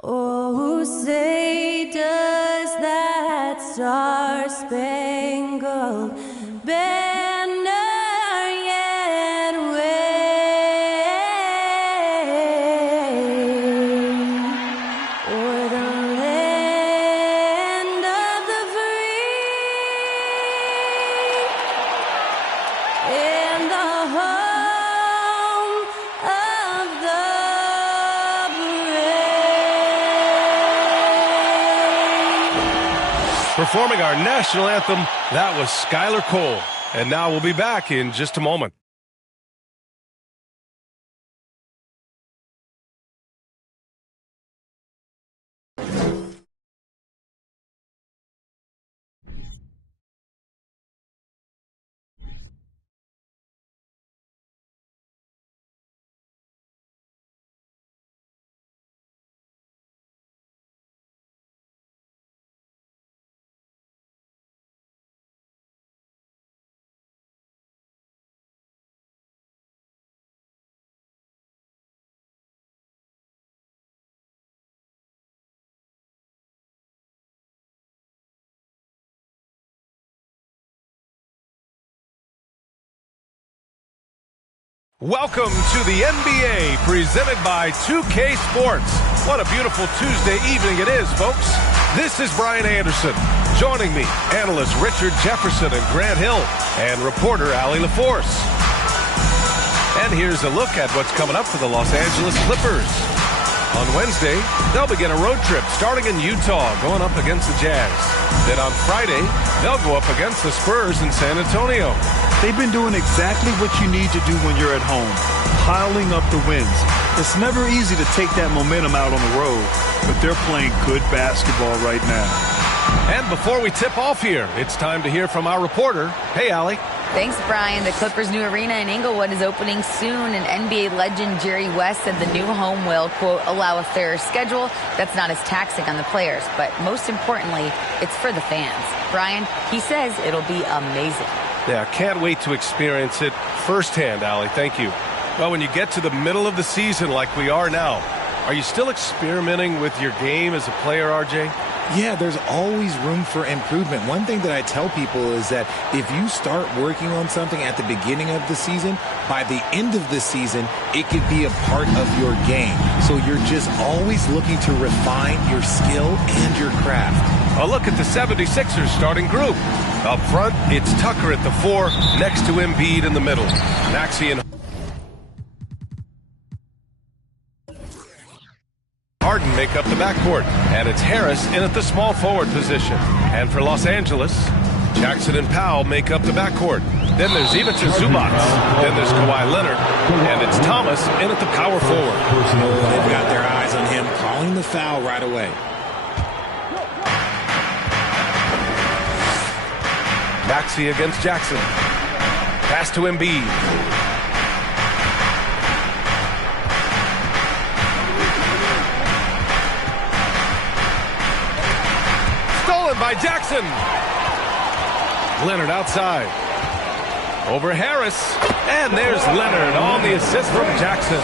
Oh, say does that star-spangled banner yet wave o'er the land of the free and the home of the Performing our national anthem, that was Skylar Cole. And now we'll be back in just a moment. Welcome to the NBA, presented by 2K Sports. What a beautiful Tuesday evening it is, folks. This is Brian Anderson. Joining me, analysts Richard Jefferson and Grant Hill, and reporter Allie LaForce. And here's a look at what's coming up for the Los Angeles Clippers. On Wednesday, they'll begin a road trip starting in Utah, going up against the Jazz. Then on Friday, they'll go up against the Spurs in San Antonio. They've been doing exactly what you need to do when you're at home, piling up the wins. It's never easy to take that momentum out on the road, but they're playing good basketball right now. And before we tip off here, it's time to hear from our reporter. Hey, Allie. Thanks, Brian. The Clippers' new arena in Inglewood is opening soon, and NBA legend Jerry West said the new home will, quote, allow a fairer schedule that's not as taxing on the players. But most importantly, it's for the fans. Brian, he says it'll be amazing. Yeah, can't wait to experience it firsthand, Allie. Thank you. Well, when you get to the middle of the season like we are now, are you still experimenting with your game as a player, RJ? Yeah, there's always room for improvement. One thing that I tell people is that if you start working on something at the beginning of the season, by the end of the season, it could be a part of your game. So you're just always looking to refine your skill and your craft. A look at the 76ers starting group. Up front, it's Tucker at the 4, next to Embiid in the middle. Maxey and Harden make up the backcourt, and it's Harris in at the small forward position. And for Los Angeles, Jackson and Powell make up the backcourt. Then there's Ivica Zubac. Then there's Kawhi Leonard. And it's Thomas in at the power forward. They've got their eyes on him, calling the foul right away. Maxey against Jackson. Pass to Embiid. By Jackson. Leonard outside. Over Harris. And there's Leonard on the assist from Jackson.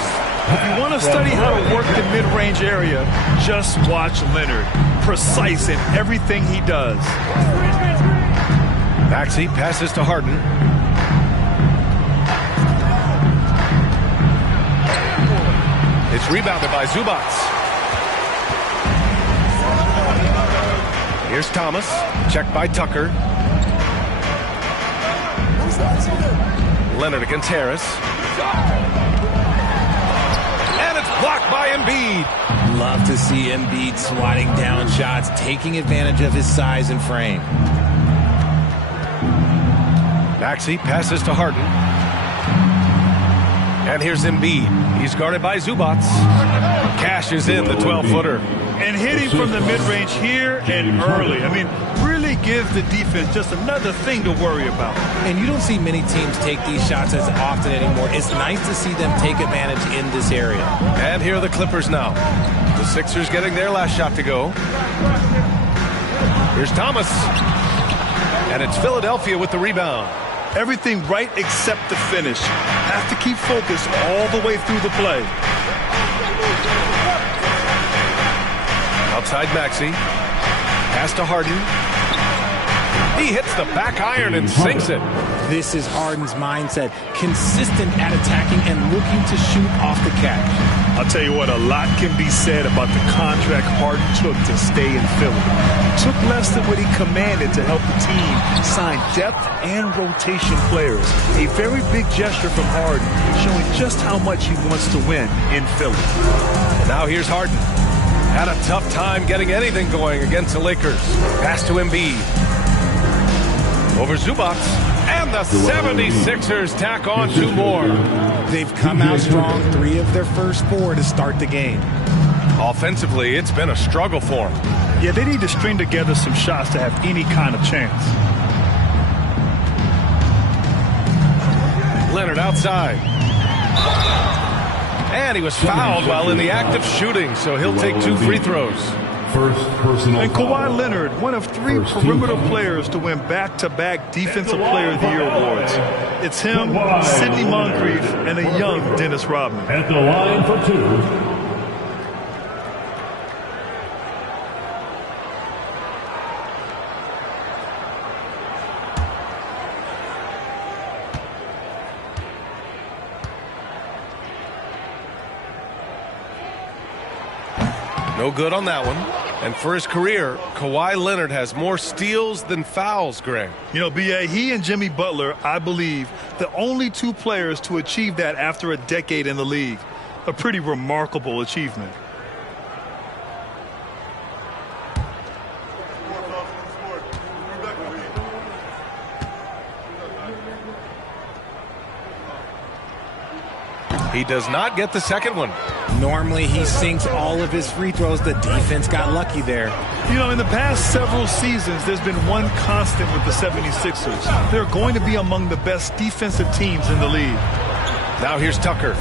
If you want to study how to work the mid-range area, just watch Leonard. Precise in everything he does. Maxey passes to Harden. It's rebounded by Zubac. Here's Thomas, checked by Tucker. Leonard against Harris. And it's blocked by Embiid. Love to see Embiid swatting down shots, taking advantage of his size and frame. Maxey passes to Harden. And here's Embiid. He's guarded by Zubac. Cashes in the 12-footer. And hitting from the mid-range here and early. I mean, really gives the defense just another thing to worry about. And you don't see many teams take these shots as often anymore. It's nice to see them take advantage in this area. And here are the Clippers now. The Sixers getting their last shot to go. Here's Thomas. And it's Philadelphia with the rebound. Everything right except the finish. Have to keep focused all the way through the play. Outside Maxey. Pass to Harden. He hits the back iron and sinks it. This is Harden's mindset. Consistent at attacking and looking to shoot off the catch. I'll tell you what, a lot can be said about the contract Harden took to stay in Philly. Took less than what he commanded to help the team sign depth and rotation players. A very big gesture from Harden, showing just how much he wants to win in Philly. And now here's Harden. Had a tough time getting anything going against the Lakers. Pass to Embiid. Over Zubac. And the 76ers tack on 2 more. They've come out strong, 3 of their first 4 to start the game. Offensively, it's been a struggle for them. Yeah, they need to string together some shots to have any kind of chance. Leonard outside. And he was fouled while in the act of shooting, so he'll take 2 free throws. First personal And Kawhi foul. Leonard, one of 3 First perimeter team. players to win back-to-back Defensive Player of the Year awards. It's him, Sidney Moncrief, and a young Dennis Rodman. At the line for 2. No good on that one. And for his career, Kawhi Leonard has more steals than fouls, Greg. You know, B.A., he and Jimmy Butler, I believe, the only 2 players to achieve that after a decade in the league. A pretty remarkable achievement. He does not get the second one. Normally, he sinks all of his free throws. The defense got lucky there. You know, in the past several seasons, there's been one constant with the 76ers. They're going to be among the best defensive teams in the league. Now here's Tucker.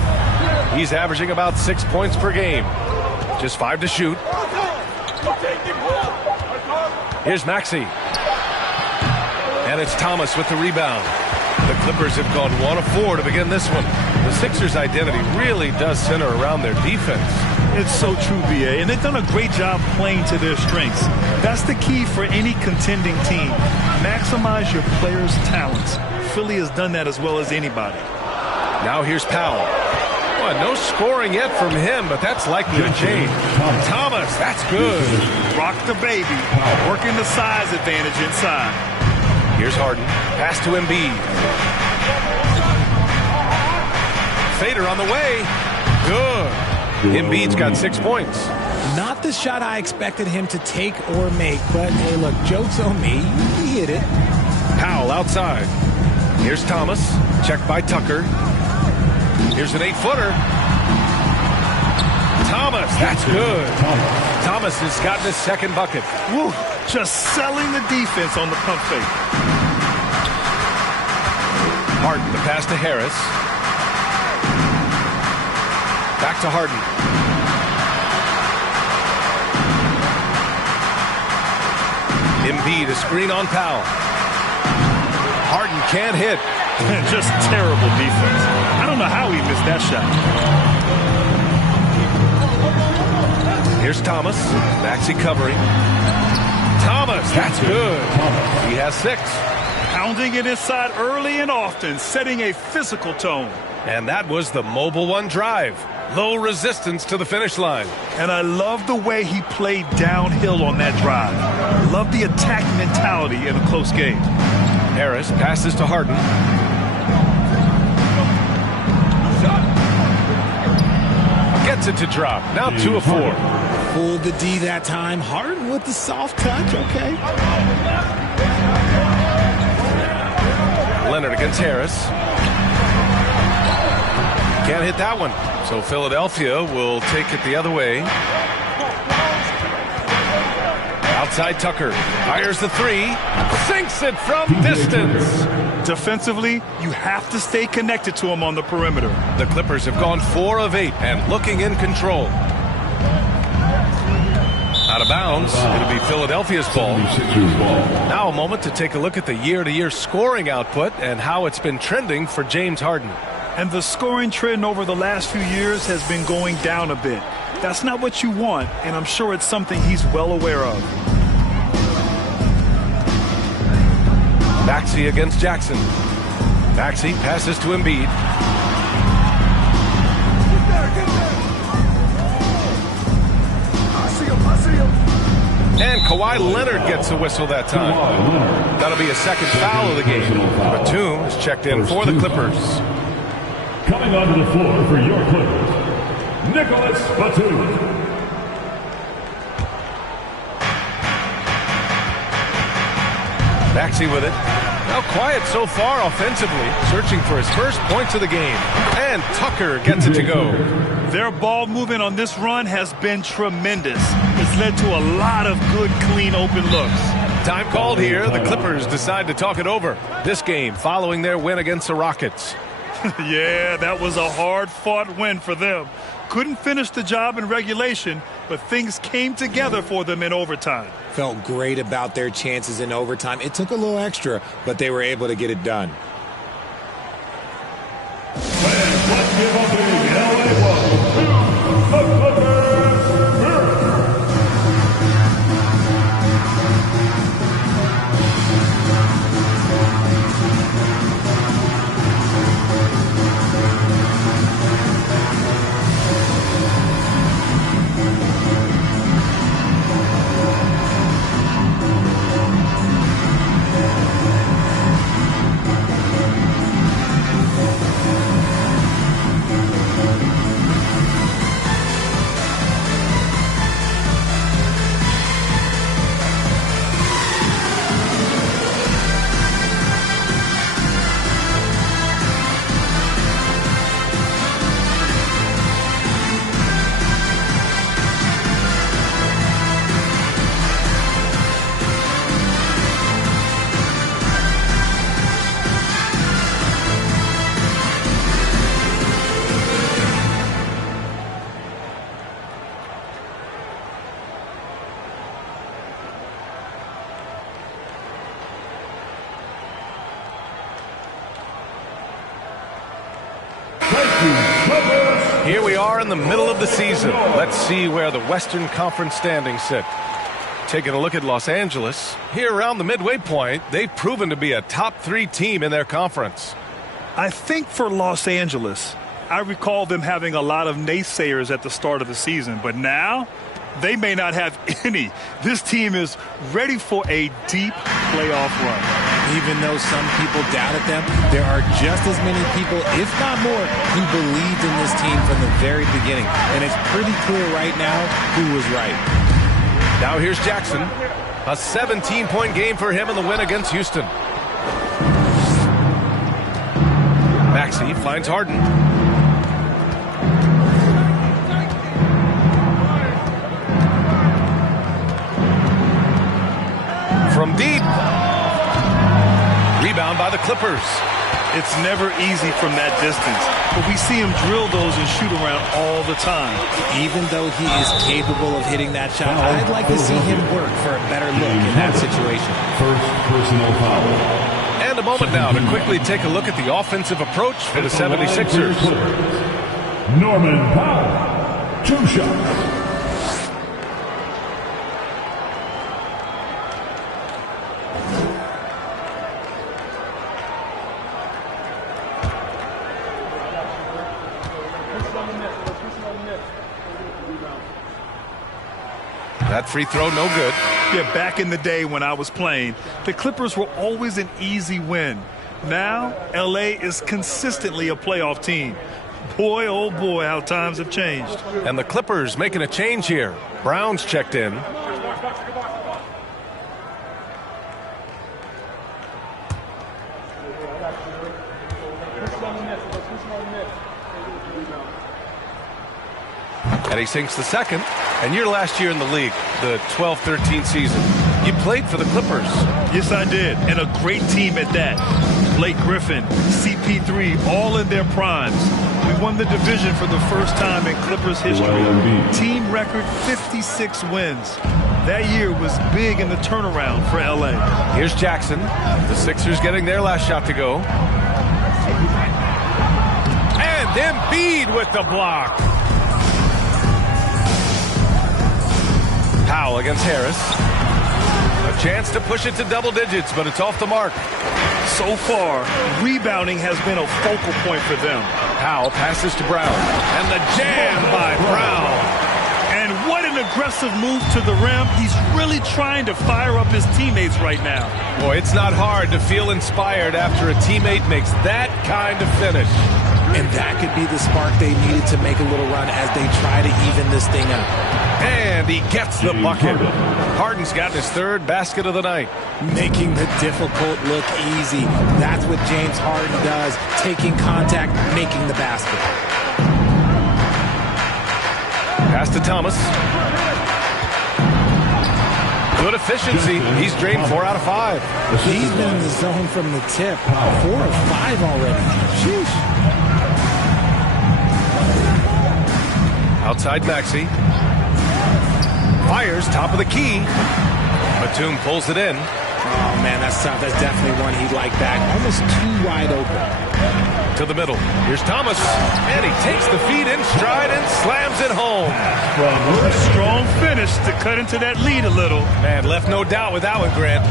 He's averaging about 6 points per game. Just 5 to shoot. Here's Maxey. And it's Thomas with the rebound. The Clippers have gone 1 of 4 to begin this one. The Sixers' identity really does center around their defense. It's so true, B.A., and they've done a great job playing to their strengths. That's the key for any contending team. Maximize your players' talents. Philly has done that as well as anybody. Now here's Powell. Well, no scoring yet from him, but that's likely to change. Thomas, that's good. Rock the baby, working the size advantage inside. Here's Harden. Pass to Embiid. Fader on the way. Good. Embiid's got 6 points. Not the shot I expected him to take or make, but hey, look, joke's on me. He hit it. Powell outside. Here's Thomas. Checked by Tucker. Here's an 8-footer. Thomas, that's good. Thomas has gotten his second bucket. Woo, just selling the defense on the pump fake. Harden, the pass to Harris. Back to Harden. Embiid, a screen on Powell. Harden can't hit. Just terrible defense. I don't know how he missed that shot. Here's Thomas. Maxey covering. Thomas, that's good. He has 6. Pounding it inside early and often, setting a physical tone. And that was the mobile one drive. Low resistance to the finish line. And I love the way he played downhill on that drive. Love the attack mentality in a close game. Harris passes to Harden. Gets it to drop. Now 2 of 4. Pulled the D that time. Harden with the soft touch. Okay. Leonard against Harris. Can't hit that one. So Philadelphia will take it the other way. Outside Tucker. Fires the 3. Sinks it from distance. Defensively, you have to stay connected to him on the perimeter. The Clippers have gone 4 of 8 and looking in control. Out of bounds. It'll be Philadelphia's ball. 76ers ball. Now a moment to take a look at the year-to-year scoring output and how it's been trending for James Harden. And the scoring trend over the last few years has been going down a bit. That's not what you want, and I'm sure it's something he's well aware of. Maxey against Jackson. Maxey passes to Embiid. And Kawhi Leonard gets a whistle that time. That'll be a second foul of the game. Batum is checked in for the Clippers. Coming onto the floor for your Clippers, Nicholas Batum. Maxey with it. Now quiet so far offensively, searching for his first points of the game. And Tucker gets it to go. Their ball movement on this run has been tremendous. It's led to a lot of good, clean, open looks. Time called here. The Clippers decide to talk it over. This game following their win against the Rockets. Yeah, that was a hard-fought win for them. Couldn't finish the job in regulation, but things came together for them in overtime. Felt great about their chances in overtime. It took a little extra, but they were able to get it done. Let's give a big LA welcome to the Clippers Mirror. Here we are in the middle of the season. Let's see where the Western Conference standings sit. Taking a look at Los Angeles, here around the midway point, they've proven to be a top 3 team in their conference. I think for Los Angeles, I recall them having a lot of naysayers at the start of the season, but now they may not have any. This team is ready for a deep playoff run. Even though some people doubted them, there are just as many people, if not more, who believed in this team from the very beginning. And it's pretty clear right now who was right. Now here's Jackson. A 17-point game for him in the win against Houston. Maxey finds Harden. From deep. Rebound by the Clippers. It's never easy from that distance, but we see him drill those and shoot around all the time. Even though he is capable of hitting that shot, I'd like to see him work for a better look in that situation. First personal foul. And a moment now to quickly take a look at the offensive approach for the 76ers. Norman Powell, 2 shots. That free throw no good. Yeah, back in the day when I was playing, the Clippers were always an easy win. Now, LA is consistently a playoff team. Boy, oh boy, how times have changed. And the Clippers making a change here. Brown's checked in. And he sinks the second. And your last year in the league, the 12-13 season, you played for the Clippers. Yes, I did, and a great team at that. Blake Griffin, CP3, all in their primes. We won the division for the first time in Clippers history. Team record 56 wins. That year was big in the turnaround for LA. Here's Jackson. The Sixers getting their last shot to go. And Embiid with the block. Powell against Harris. A chance to push it to double digits, but it's off the mark. So far, rebounding has been a focal point for them. Powell passes to Brown. And the jam by Brown. And what an aggressive move to the rim. He's really trying to fire up his teammates right now. Boy, it's not hard to feel inspired after a teammate makes that kind of finish. And that could be the spark they needed to make a little run as they try to even this thing up. And he gets the bucket. Harden's gotten his third basket of the night. Making the difficult look easy. That's what James Harden does. Taking contact, making the basket. Pass to Thomas. Good efficiency. He's drained 4 out of 5. He's been in the zone from the tip. 4 of 5 already. Sheesh. Outside Maxey. Fires, top of the key. Batum pulls it in. Oh, man, that's tough. That's definitely one he'd like back. Almost too wide open. To the middle. Here's Thomas. And he takes the feed in stride and slams it home. A strong finish to cut into that lead a little. Man, left no doubt with that one, Grant.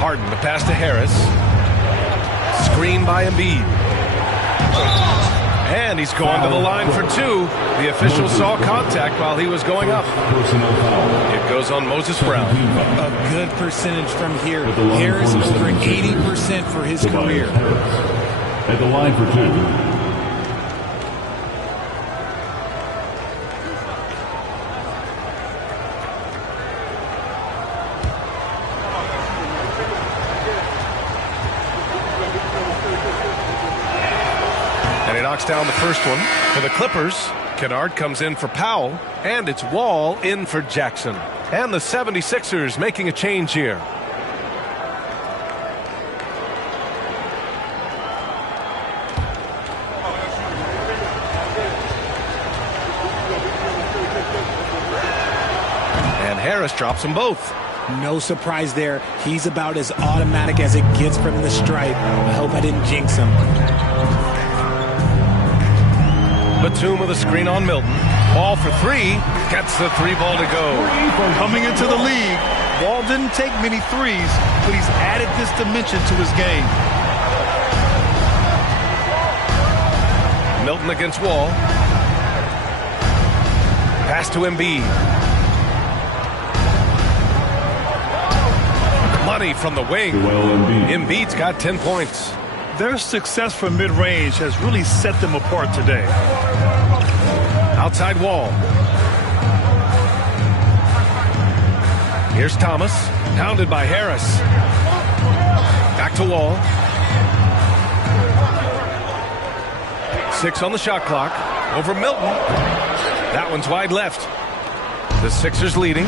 Harden, the pass to Harris. Screen by Embiid. And he's going to the line for 2. The official saw contact while he was going up. It goes on Moses Brown. A good percentage from here. Harris over 80% for his career. At the line for 2. Down the first one for the Clippers. Kennard comes in for Powell, and it's Wall in for Jackson. And the 76ers making a change here. And Harris drops them both. No surprise there. He's about as automatic as it gets from the stripe. I hope I didn't jinx him. Batum with a screen on Milton. Ball for 3. Gets the 3 ball to go. Coming into the league, Wall didn't take many threes, but he's added this dimension to his game. Milton against Wall. Pass to Embiid. Money from the wing. Embiid's got 10 points. Their success from mid-range has really set them apart today. Outside Wall. Here's Thomas. Pounded by Harris. Back to Wall. 6 on the shot clock. Over Milton. That one's wide left. The Sixers leading.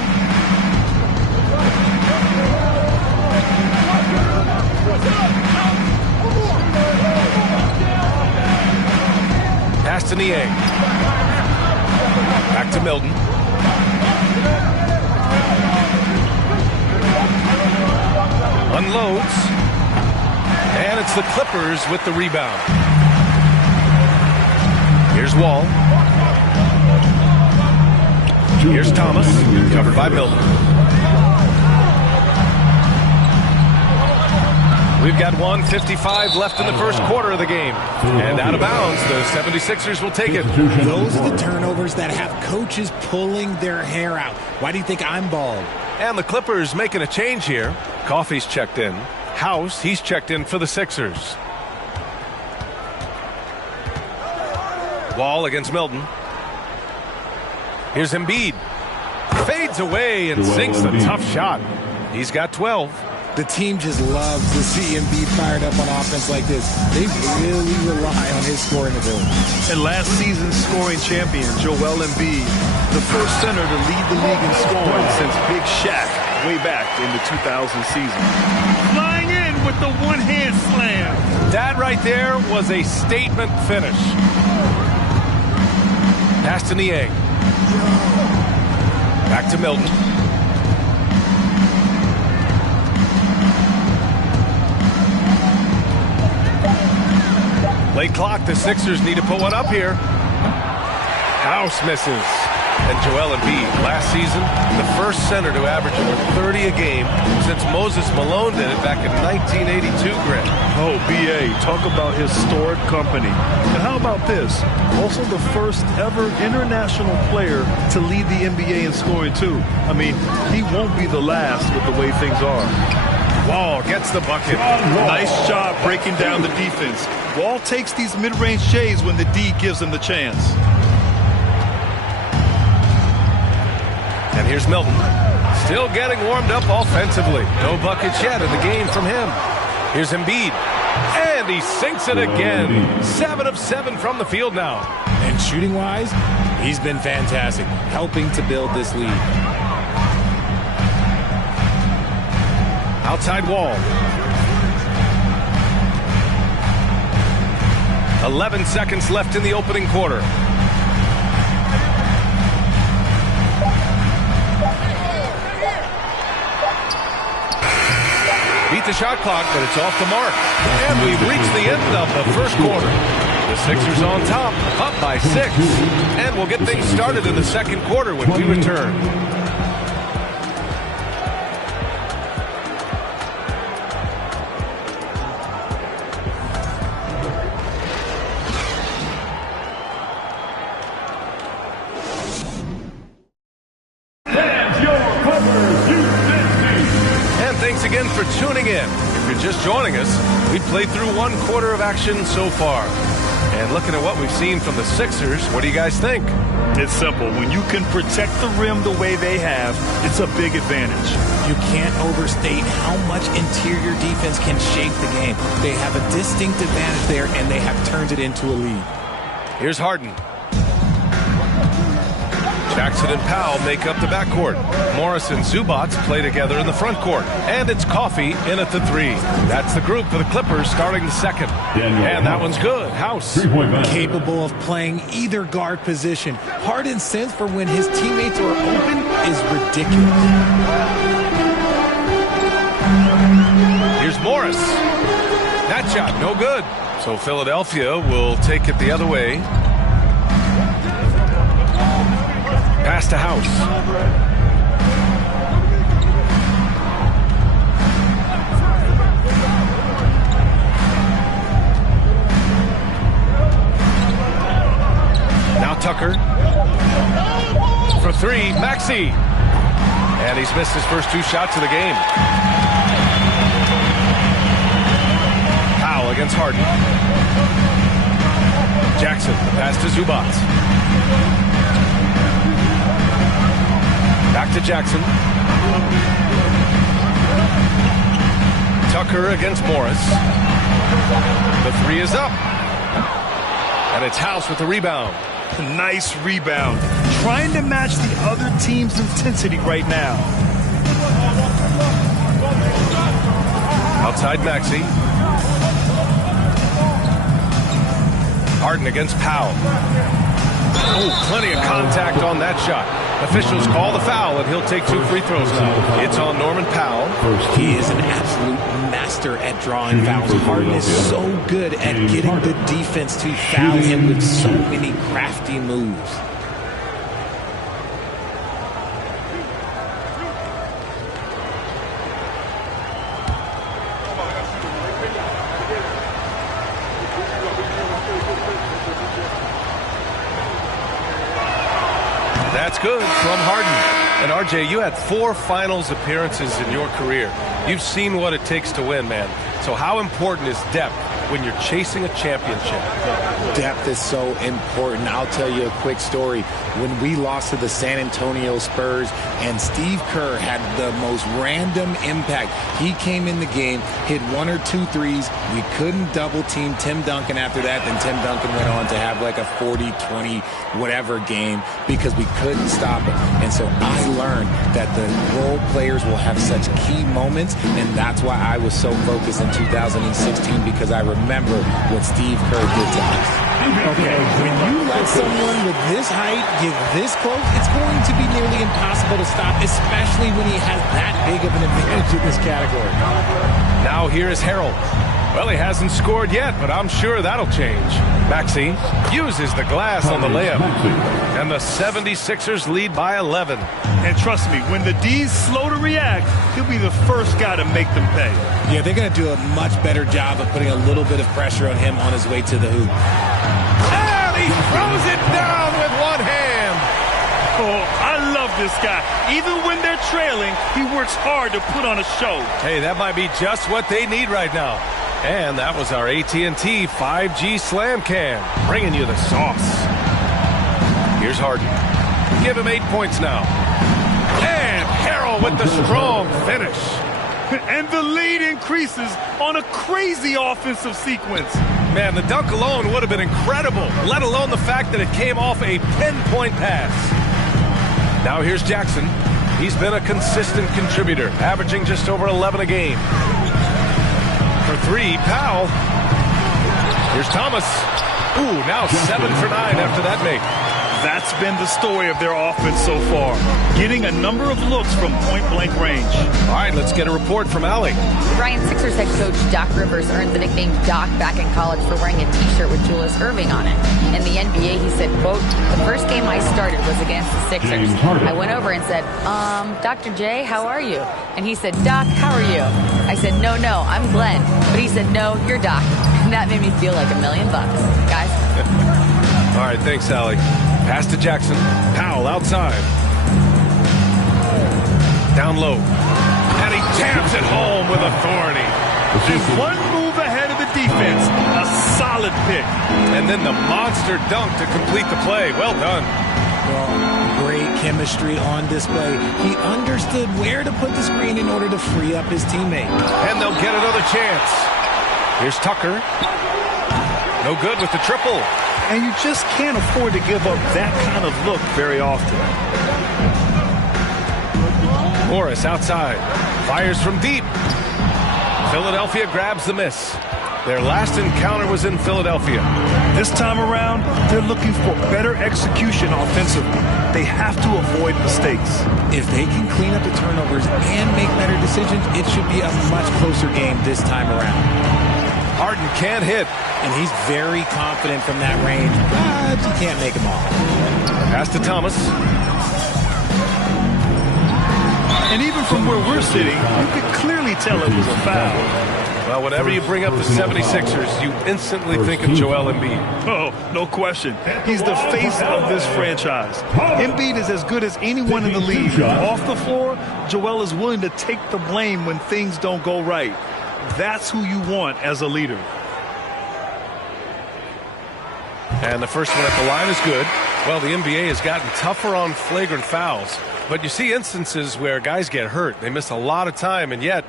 Pass to Niang. Back to Milton. Unloads. And it's the Clippers with the rebound. Here's Wall. Here's Thomas. Covered by Milton. We've got 1:55 left in the first quarter of the game. And out of bounds, the 76ers will take it. Those are the turnovers that have coaches pulling their hair out. Why do you think I'm bald? And the Clippers making a change here. Coffey's checked in. House, he's checked in for the Sixers. Wall against Milton. Here's Embiid. Fades away and sinks the tough shot. He's got 12. The team just loves to see Embiid fired up on offense like this. They really rely on his scoring ability. And last season's scoring champion, Joel Embiid, the first center to lead the league in scoring since Big Shaq way back in the 2000 season. Flying in with the one-hand slam. That right there was a statement finish. Pass to Niang. Back to Milton. Late clock, the Sixers need to put one up here. House misses. And Joel Embiid, last season, the first center to average over 30 a game since Moses Malone did it back in 1982, Grant. Oh, B.A., talk about historic company. And how about this? Also the first ever international player to lead the NBA in scoring, too. I mean, he won't be the last with the way things are. Wall gets the bucket. Nice job breaking down the defense. Wall takes these mid-range shaves when the D gives him the chance. And here's Milton. Still getting warmed up offensively. No buckets yet in the game from him. Here's Embiid. And he sinks it again. 7 of 7 from the field now. And shooting-wise, he's been fantastic, helping to build this lead. Outside Wall. 11 seconds left in the opening quarter. Beat the shot clock, but it's off the mark. And we've reached the end of the first quarter. The Sixers on top, up by 6. And we'll get things started in the second quarter when we return. Thanks again for tuning in. If you're just joining us, we've played through one quarter of action so far. And looking at what we've seen from the Sixers, what do you guys think? It's simple. When you can protect the rim the way they have, it's a big advantage. You can't overstate how much interior defense can shape the game. They have a distinct advantage there, and they have turned it into a lead. Here's Harden. Jackson and Powell make up the backcourt. Morris and Zubac play together in the front court. And it's Coffey in at the 3. That's the group for the Clippers starting the second. And that one's good. House. Capable of playing either guard position. Harden's sense for when his teammates are open is ridiculous. Here's Morris. That shot, no good. So Philadelphia will take it the other way. Pass to House. Now Tucker. For 3, Maxey. And he's missed his first 2 shots of the game. Powell against Harden. Jackson, the pass to Zubac. Back to Jackson. Tucker against Morris. The 3 is up. And it's House with the rebound. Nice rebound. Trying to match the other team's intensity right now. Outside Maxey. Harden against Powell. Oh, plenty of contact on that shot. Officials call the foul, and he'll take 2 free throws now. It's on Norman Powell. He is an absolute master at drawing fouls. Harden is so good at getting the defense to foul him with so many crafty moves. That's good from Harden. And RJ, you had 4 finals appearances in your career. You've seen what it takes to win, man. So how important is depth when you're chasing a championship? Depth is so important. I'll tell you a quick story. When we lost to the San Antonio Spurs and Steve Kerr had the most random impact. He came in the game, hit 1 or 2 threes. We couldn't double team Tim Duncan after that. Then Tim Duncan went on to have like a 40, 20, whatever game because we couldn't stop him. And so I learned that the role players will have such key moments, and that's why I was so focused in 2016 because I remember what Steve Kerr did to us. Okay, when you let someone with this height get this close, it's going to be nearly impossible to stop, especially when he has that big of an advantage in this category. Now here is Harold. Well, he hasn't scored yet, but I'm sure that'll change. Maxey uses the glass on the layup. And the 76ers lead by 11. And trust me, when the D's slow to react, he'll be the first guy to make them pay. Yeah, they're going to do a much better job of putting a little bit of pressure on him on his way to the hoop. And he throws it down with one hand. Oh, I love this guy. Even when they're trailing, he works hard to put on a show. Hey, that might be just what they need right now. And that was our AT&T 5G Slam Cam, bringing you the sauce. Here's Harden. Give him 8 points now. And Harrell with the strong finish. And the lead increases on a crazy offensive sequence. Man, the dunk alone would have been incredible, let alone the fact that it came off a pinpoint pass. Now here's Jackson. He's been a consistent contributor, averaging just over 11 a game. For three, Powell. Here's Thomas. Ooh, now 7 for 9 after that make. That's been the story of their offense so far, getting a number of looks from point-blank range. All right, let's get a report from Allie. Brian, Sixers head coach Doc Rivers earned the nickname Doc back in college for wearing a T-shirt with Julius Erving on it. In the NBA, he said, quote, "The first game I started was against the Sixers. I went over and said, Dr. J, how are you?" And he said, "Doc, how are you?" I said, no, I'm Glenn." But he said, "No, you're Doc." And that made me feel like $1 million, guys. All right, thanks, Allie. Pass to Jackson. Powell outside. Down low. And he jams it home with authority. Just one move ahead of the defense. A solid pick. And then the monster dunk to complete the play. Well done. Well, great chemistry on display. He understood where to put the screen in order to free up his teammate. And they'll get another chance. Here's Tucker. No good with the triple. And you just can't afford to give up that kind of look very often. Morris outside. Fires from deep. Philadelphia grabs the miss. Their last encounter was in Philadelphia. This time around, they're looking for better execution offensively. They have to avoid mistakes. If they can clean up the turnovers and make better decisions, it should be a much closer game this time around. Harden can't hit. And he's very confident from that range, but you can't make him all. Pass to Thomas. And even from where we're sitting, you could clearly tell it was a foul. Well, whenever you bring up the 76ers, you instantly think of Joel Embiid. Oh, no question. He's the face of this franchise. Embiid is as good as anyone in the league. Off the floor, Joel is willing to take the blame when things don't go right. That's who you want as a leader. And the first one at the line is good. Well, the NBA has gotten tougher on flagrant fouls. But you see instances where guys get hurt. They miss a lot of time, and yet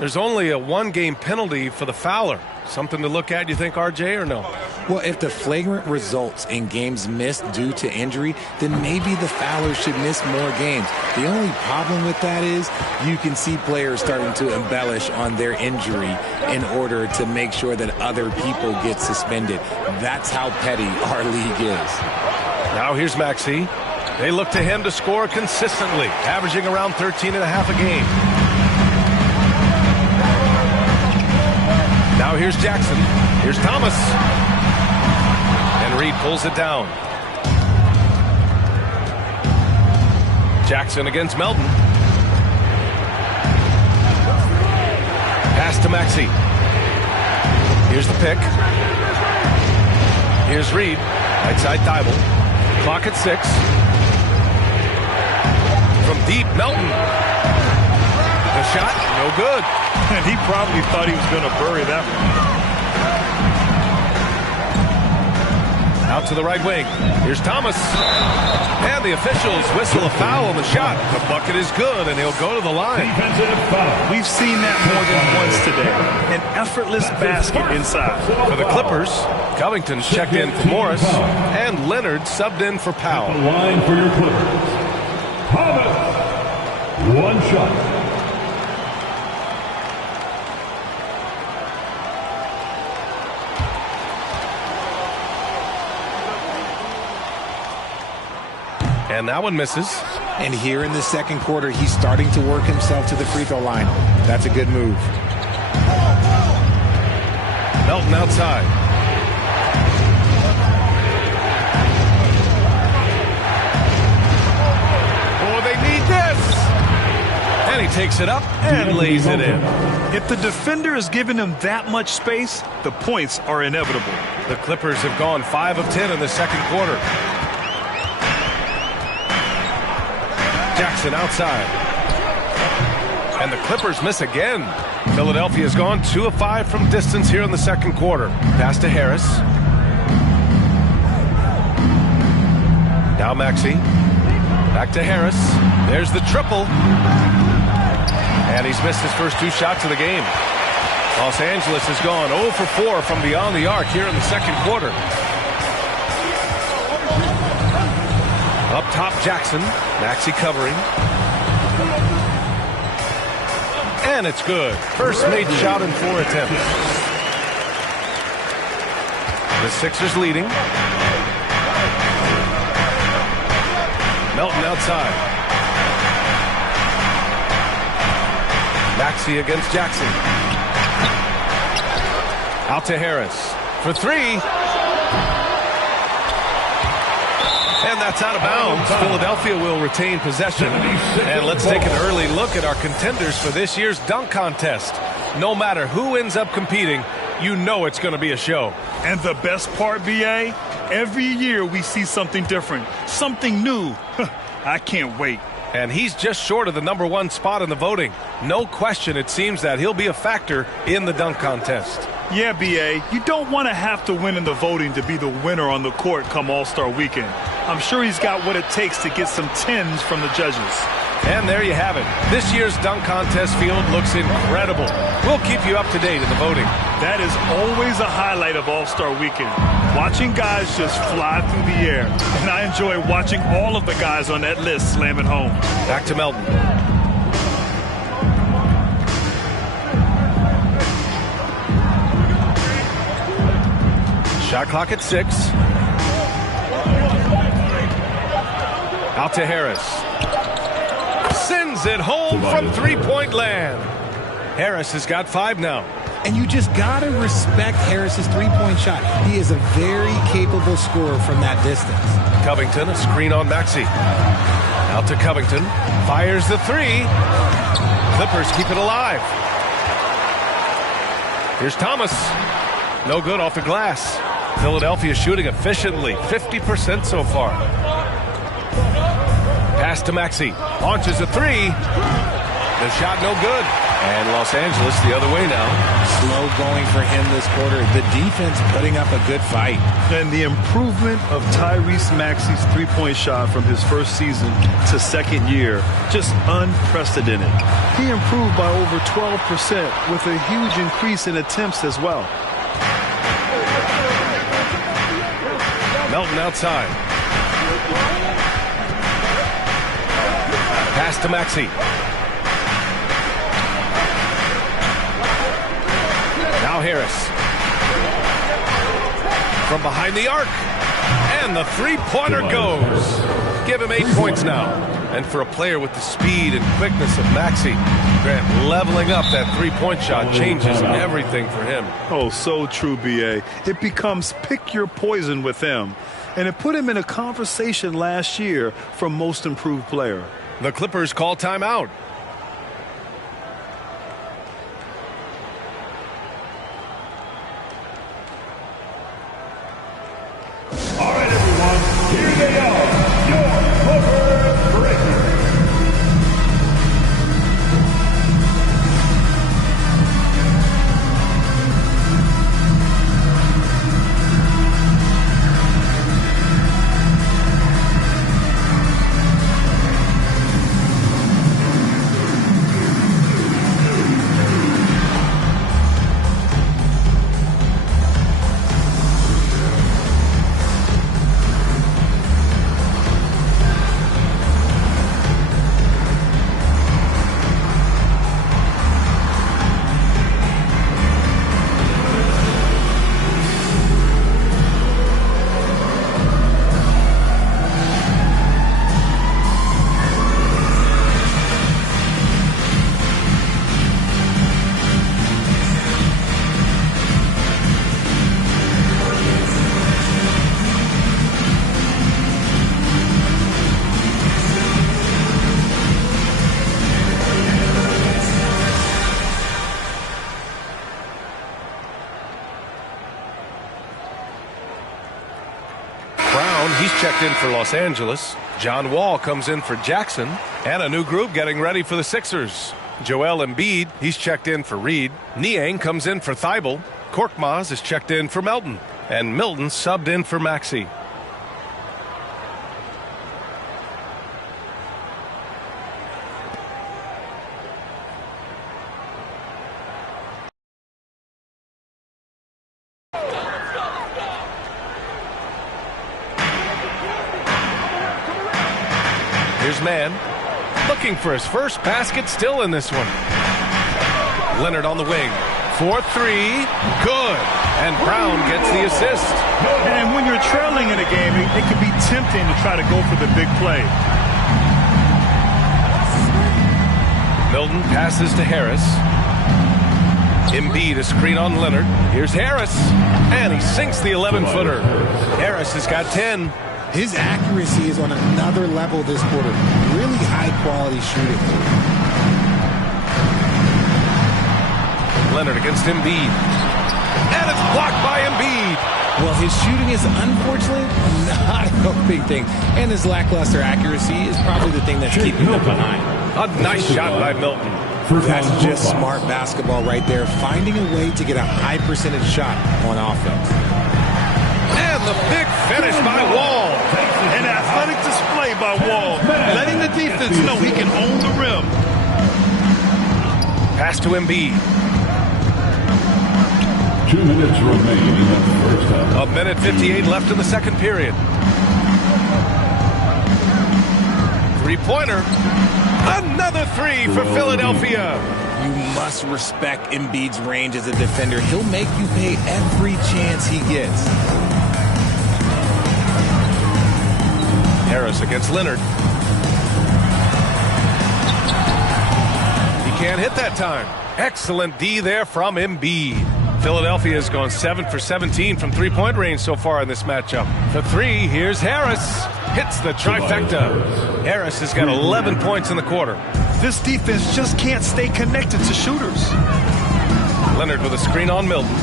there's only a one-game penalty for the fouler. Something to look at, you think, RJ, or no? Well, if the flagrant results in games missed due to injury, then maybe the fouler should miss more games. The only problem with that is you can see players starting to embellish on their injury in order to make sure that other people get suspended. That's how petty our league is. Now here's Maxey. They look to him to score consistently, averaging around 13.5 a game. Now here's Jackson. Here's Thomas. And Reed pulls it down. Jackson against Melton. Pass to Maxey. Here's the pick. Here's Reed. Right side Thibault. Clock at 6. From deep, Melton. The shot, no good. And he probably thought he was going to bury that one. Out to the right wing. Here's Thomas. And the officials whistle a foul on the shot. The bucket is good, and he'll go to the line. We've seen that more than once today. An effortless basket inside. For the Clippers, Covington's checked in for Morris, and Leonard subbed in for Powell. Line for your Clippers. Thomas. One shot. And that one misses. And here in the second quarter, he's starting to work himself to the free throw line. That's a good move. Melton outside. Oh, they need this. And he takes it up and lays it in. If the defender is giving him that much space, the points are inevitable. The Clippers have gone 5 of 10 in the second quarter. Jackson outside. And the Clippers miss again. Philadelphia's gone 2 of 5 from distance here in the second quarter. Pass to Harris. Now Maxey. Back to Harris. There's the triple. And he's missed his first 2 shots of the game. Los Angeles has gone 0 for 4 from beyond the arc here in the second quarter. Up top, Jackson. Maxey covering. And it's good. First made shot in 4 attempts. The Sixers leading. Melton outside. Maxey against Jackson. Out to Harris for 3. And that's out of bounds. Philadelphia will retain possession. And let's take an early look at our contenders for this year's dunk contest. No matter who ends up competing, you know it's going to be a show. And the best part, B.A., every year we see something different, something new. I can't wait. And he's just short of the #1 spot in the voting. No question, it seems that he'll be a factor in the dunk contest. Yeah, B.A., you don't want to have to win in the voting to be the winner on the court come All-Star Weekend. I'm sure he's got what it takes to get some 10s from the judges. And there you have it. This year's dunk contest field looks incredible. We'll keep you up to date in the voting. That is always a highlight of All-Star Weekend. Watching guys just fly through the air. And I enjoy watching all of the guys on that list slam it home. Back to Melton. Shot clock at 6. Out to Harris. Sends it home from three-point land. Harris has got 5 now. And you just got to respect Harris's three-point shot. He is a very capable scorer from that distance. Covington, a screen on Maxey. Out to Covington. Fires the 3. Clippers keep it alive. Here's Thomas. No good off the glass. Philadelphia shooting efficiently. 50% so far. Pass to Maxey. Launches a 3. The shot no good. And Los Angeles the other way now. Slow going for him this quarter. The defense putting up a good fight. And the improvement of Tyrese Maxey's three-point shot from his first season to second year, just unprecedented. He improved by over 12% with a huge increase in attempts as well. Melton outside. Pass to Maxey. Now Harris. From behind the arc. And the three-pointer goes. Give him 8 points now. And for a player with the speed and quickness of Maxey, Grant, leveling up that three-point shot changes everything for him. Oh, so true, B.A. It becomes pick your poison with him. And it put him in a conversation last year for most improved player. The Clippers call timeout. All right, everyone, here they are, your Clipper Breakers. he's checked in for Los Angeles. John Wall comes in for Jackson. And a new group getting ready for the Sixers. Joel Embiid, he's checked in for Reed. Niang comes in for Thibault. Korkmaz is checked in for Melton. And Milton subbed in for Maxey. Here's Mann, looking for his first basket, still in this one. Leonard on the wing, 4-3, good. And Brown gets the assist. And when you're trailing in a game, it can be tempting to try to go for the big play. Milton passes to Harris. Embiid, a screen on Leonard. Here's Harris, and he sinks the 11-footer. Harris has got 10. His accuracy is on another level this quarter. Really high-quality shooting. Leonard against Embiid. And it's blocked by Embiid. Well, his shooting is unfortunately not a big thing. And his lackluster accuracy is probably the thing that's keeping him behind. A nice shot by Milton. That's just smart basketball right there. Finding a way to get a high percentage shot on offense. And the big finish by Wall. An athletic display by Wall, letting the defense know he can own the rim. Pass to Embiid. 2 minutes remaining in the first half. 1:58 left in the second period. Three-pointer. Another three for Philadelphia. You must respect Embiid's range as a defender. He'll make you pay every chance he gets. Harris against Leonard. He can't hit that time. Excellent D there from Embiid. Philadelphia has gone 7 for 17 from three-point range so far in this matchup. For three, here's Harris. Hits the trifecta. Harris has got 11 points in the quarter. This defense just can't stay connected to shooters. Leonard with a screen on Milton.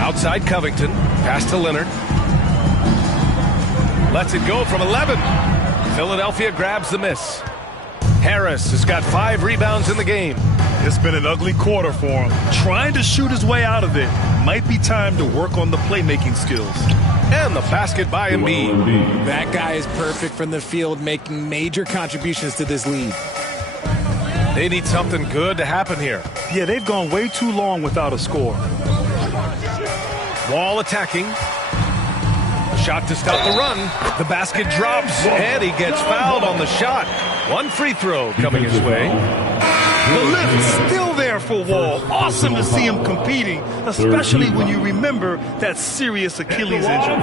Outside Covington. Pass to Leonard. Lets it go from 11. Philadelphia grabs the miss. Harris has got 5 rebounds in the game. It's been an ugly quarter for him. Trying to shoot his way out of it. Might be time to work on the playmaking skills. And the basket by Embiid. That guy is perfect from the field, making major contributions to this lead. They need something good to happen here. Yeah, they've gone way too long without a score. Wall attacking. Shot to stop the run. The basket drops, and he gets fouled on the shot. One free throw coming his way. The lift still there for Wall. Awesome to see him competing, especially when you remember that serious Achilles injury.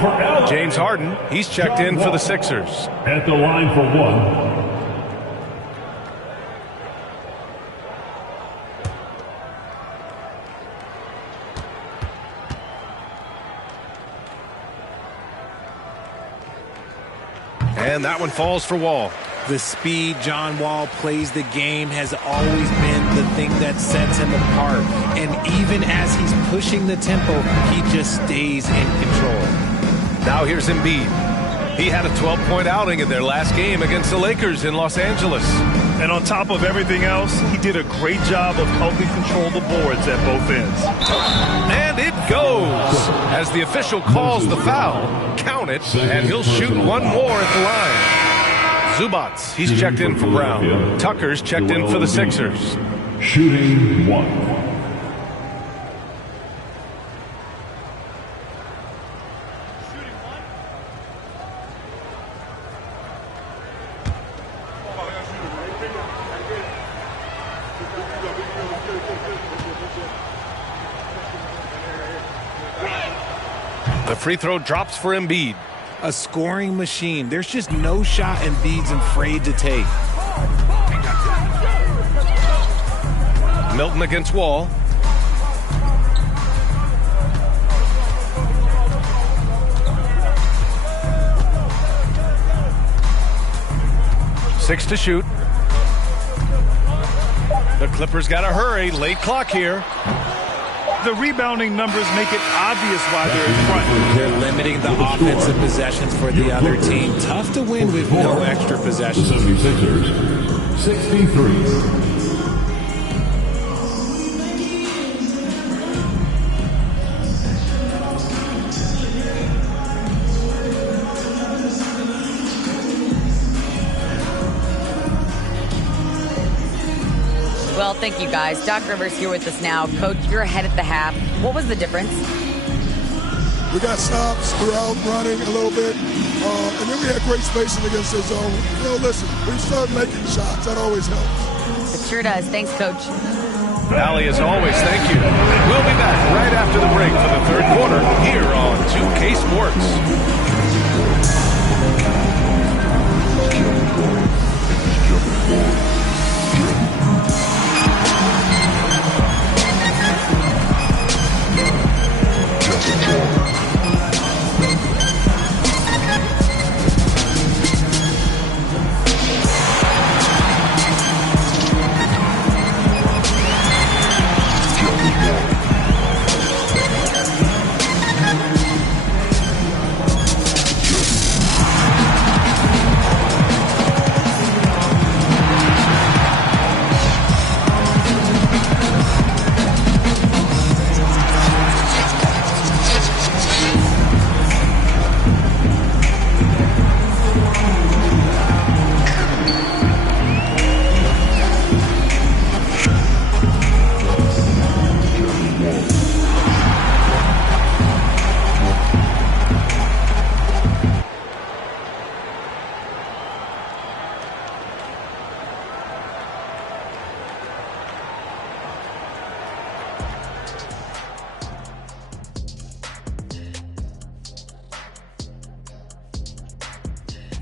James Harden, he's checked in for the Sixers. At the line for one. And that one falls for Wall. The speed John Wall plays the game has always been the thing that sets him apart. And even as he's pushing the tempo, he just stays in control. Now here's Embiid. He had a 12-point outing in their last game against the Lakers in Los Angeles. And on top of everything else, he did a great job of helping control the boards at both ends. And it goes. As the official calls the foul, count it, and he'll shoot one more at the line. Zubats, he's checked in for Brown. Tucker's checked in for the Sixers. Shooting one. The free throw drops for Embiid. A scoring machine. There's just no shot Embiid's afraid to take. Milton against Wall. Six to shoot. The Clippers got to hurry. Late clock here. The rebounding numbers make it obvious why they're in front. They're limiting the offensive possessions for the other team. Tough to win with no extra possessions. 76ers, 63. Well, thank you, guys. Doc Rivers here with us now. Coach, you're ahead at the half. What was the difference? We got stops, we were out running a little bit, and then we had great spacing against their zone. You know, listen, we started making shots. That always helps. It sure does. Thanks, Coach. Allie, as always, thank you. We'll be back right after the break for the third quarter here on 2K Sports.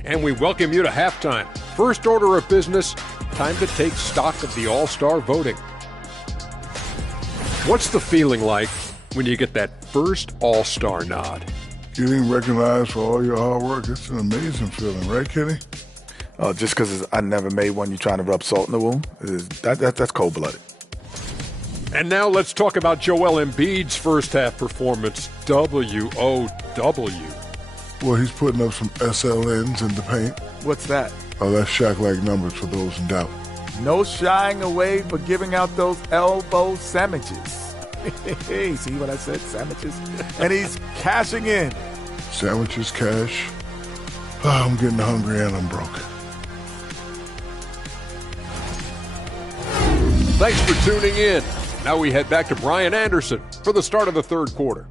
And we welcome you to halftime. First order of business, time to take stock of the All-Star voting. What's the feeling like when you get that first All-Star nod? Getting recognized for all your hard work, it's an amazing feeling, right, Kenny? Just because I never made one, you're trying to rub salt in the wound. That's cold-blooded. And now let's talk about Joel Embiid's first half performance. W-O-W. Well, he's putting up some SLNs in the paint. What's that? Oh, that's Shaq-like numbers for those in doubt. No shying away for giving out those elbow sandwiches. Hey, see what I said? Sandwiches. And he's cashing in. Sandwiches, cash. Oh, I'm getting hungry and I'm broke. Thanks for tuning in. Now we head back to Brian Anderson for the start of the third quarter.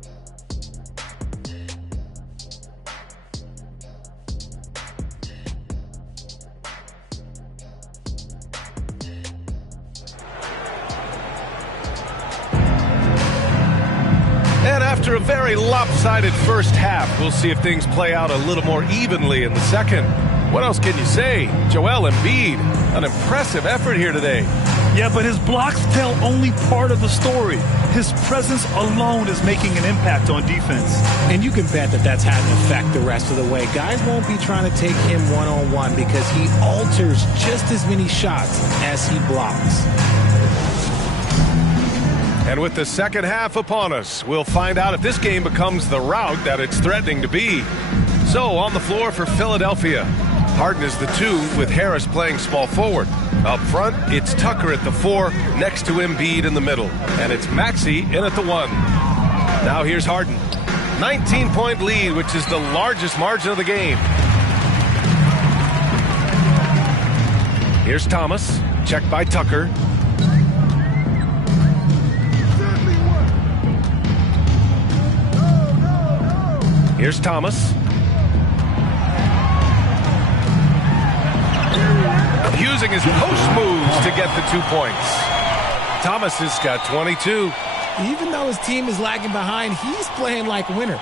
And after a very lopsided first half, we'll see if things play out a little more evenly in the second. What else can you say? Joel Embiid, an impressive effort here today. Yeah, but his blocks tell only part of the story. His presence alone is making an impact on defense. And you can bet that that's had an effect the rest of the way. Guys won't be trying to take him one-on-one because he alters just as many shots as he blocks. And with the second half upon us, we'll find out if this game becomes the rout that it's threatening to be. So, on the floor for Philadelphia, Harden is the 2 with Harris playing small forward. Up front, it's Tucker at the 4, next to Embiid in the middle. And it's Maxey in at the 1. Now here's Harden. 19-point lead, which is the largest margin of the game. Here's Thomas, checked by Tucker. Here's Thomas. Using his post moves to get the 2 points. Thomas has got 22. Even though his team is lagging behind, he's playing like a winner.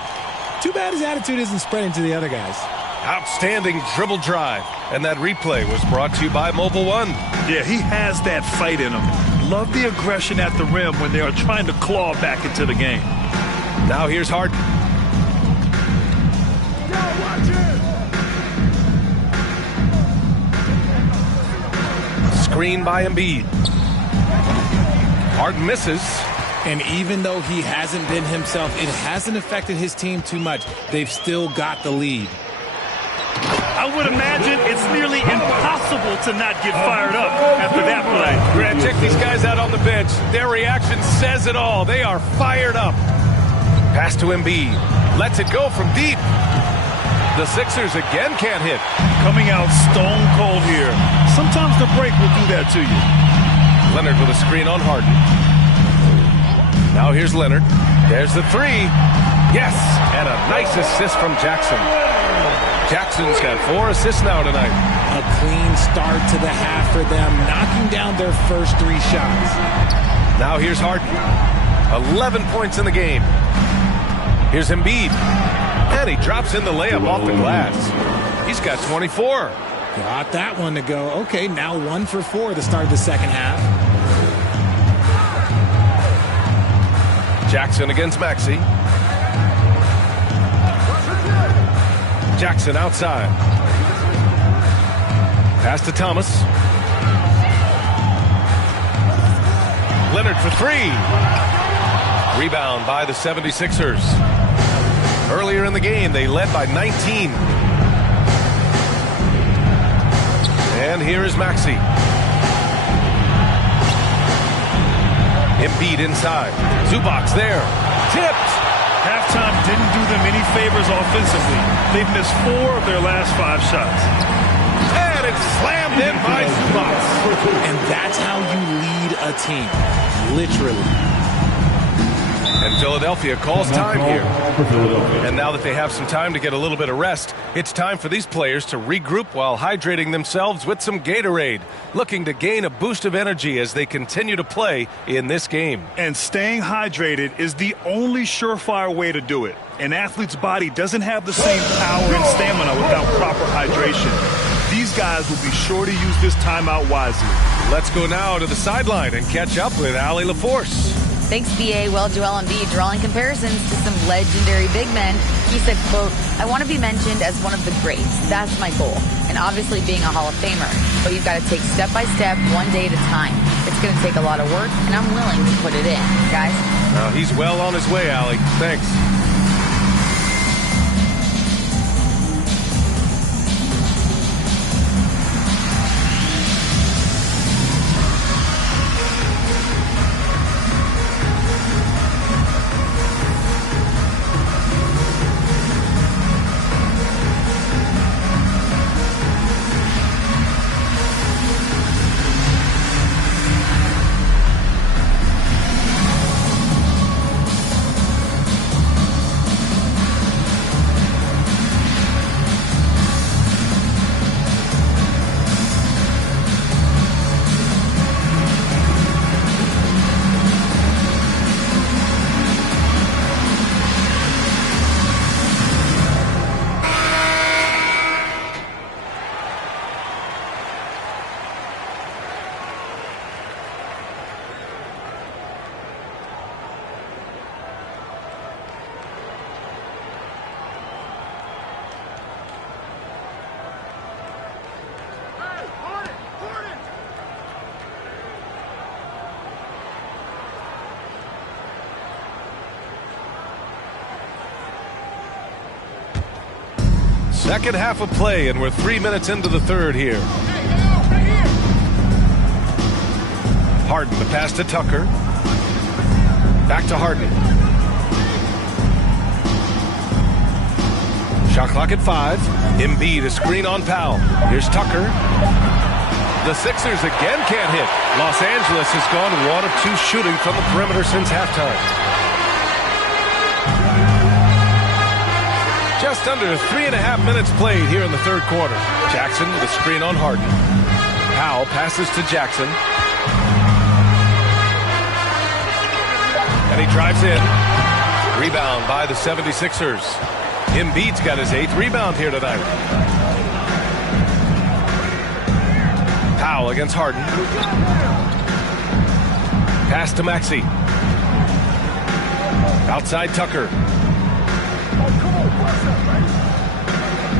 Too bad his attitude isn't spreading to the other guys. Outstanding dribble drive. And that replay was brought to you by Mobile One. Yeah, he has that fight in him. Love the aggression at the rim when they are trying to claw back into the game. Now here's Harden. Screen by Embiid. Harden misses. And even though he hasn't been himself, it hasn't affected his team too much. They've still got the lead. I would imagine it's nearly impossible to not get fired up after that play. Grant, check these guys out on the bench. Their reaction says it all. They are fired up. Pass to Embiid. Lets it go from deep. The Sixers again can't hit. Coming out stone cold here. Sometimes the break will do that to you. Leonard with a screen on Harden. Now here's Leonard. There's the three. Yes, and a nice assist from Jackson. Jackson's got 4 assists now tonight. A clean start to the half for them, knocking down their first 3 shots. Now here's Harden. 11 points in the game. Here's Embiid. And he drops in the layup off the glass. He's got 24. Got that one to go. Okay, now 1 for 4 to start the second half. Jackson against Maxey. Jackson outside. Pass to Thomas. Leonard for 3. Rebound by the 76ers. Earlier in the game, they led by 19. And here is Maxey. Embiid inside. Zubac there. Tipped. Halftime didn't do them any favors offensively. They've missed 4 of their last 5 shots. And it's slammed in by Zubac. And that's how you lead a team. Literally. And Philadelphia calls time here. And now that they have some time to get a little bit of rest, it's time for these players to regroup while hydrating themselves with some Gatorade, looking to gain a boost of energy as they continue to play in this game. And staying hydrated is the only surefire way to do it. An athlete's body doesn't have the same power and stamina without proper hydration. These guys will be sure to use this timeout wisely. Let's go now to the sideline and catch up with Allie LaForce. Thanks, B.A. Well, Joel Embiid drawing comparisons to some legendary big men. He said, quote, "I want to be mentioned as one of the greats. That's my goal. And obviously being a Hall of Famer. But you've got to take step by step, one day at a time. It's going to take a lot of work, and I'm willing to put it in." Guys? He's well on his way, Allie. Thanks. Second half of play, and we're 3 minutes into the third here. Harden, the pass to Tucker. Back to Harden. Shot clock at 5. Embiid, a screen on Powell. Here's Tucker. The Sixers again can't hit. Los Angeles has gone 1 of 2 shooting from the perimeter since halftime. Just under 3.5 minutes played here in the third quarter. Jackson with a screen on Harden. Powell passes to Jackson. And he drives in. Rebound by the 76ers. Embiid's got his 8th rebound here tonight. Powell against Harden. Pass to Maxey. Outside Tucker.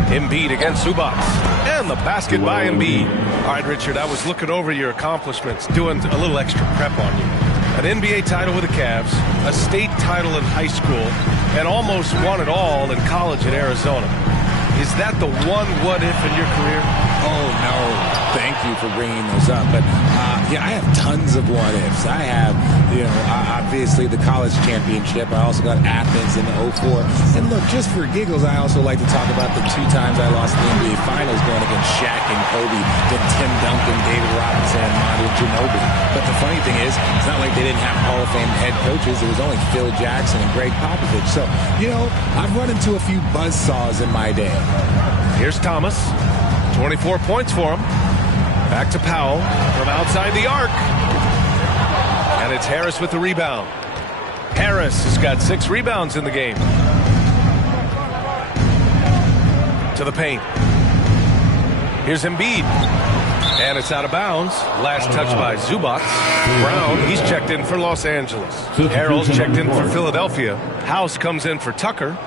Embiid against Zubac. And the basket by Embiid. All right, Richard, I was looking over your accomplishments, doing a little extra prep on you. An NBA title with the Cavs, a state title in high school, and almost won it all in college at Arizona. Is that the one what-if in your career? Oh, no. Thank you for bringing those up. But, yeah, I have tons of what-ifs. I have, obviously the college championship. I also got Athens in 04. And, look, just for giggles, I also like to talk about the 2 times I lost the NBA Finals going against Shaq and Kobe, then Tim Duncan, David Robinson, and Manu Ginobili. But the funny thing is, it's not like they didn't have Hall of Fame head coaches. It was only Phil Jackson and Greg Popovich. So, I've run into a few buzzsaws in my day. Here's Thomas. 24 points for him. Back to Powell from outside the arc. And it's Harris with the rebound. Harris has got 6 rebounds in the game. To the paint. Here's Embiid. And it's out of bounds. Last touch by Zubac. Brown, he's checked in for Los Angeles. Harrell's checked in for Philadelphia. House comes in for Tucker.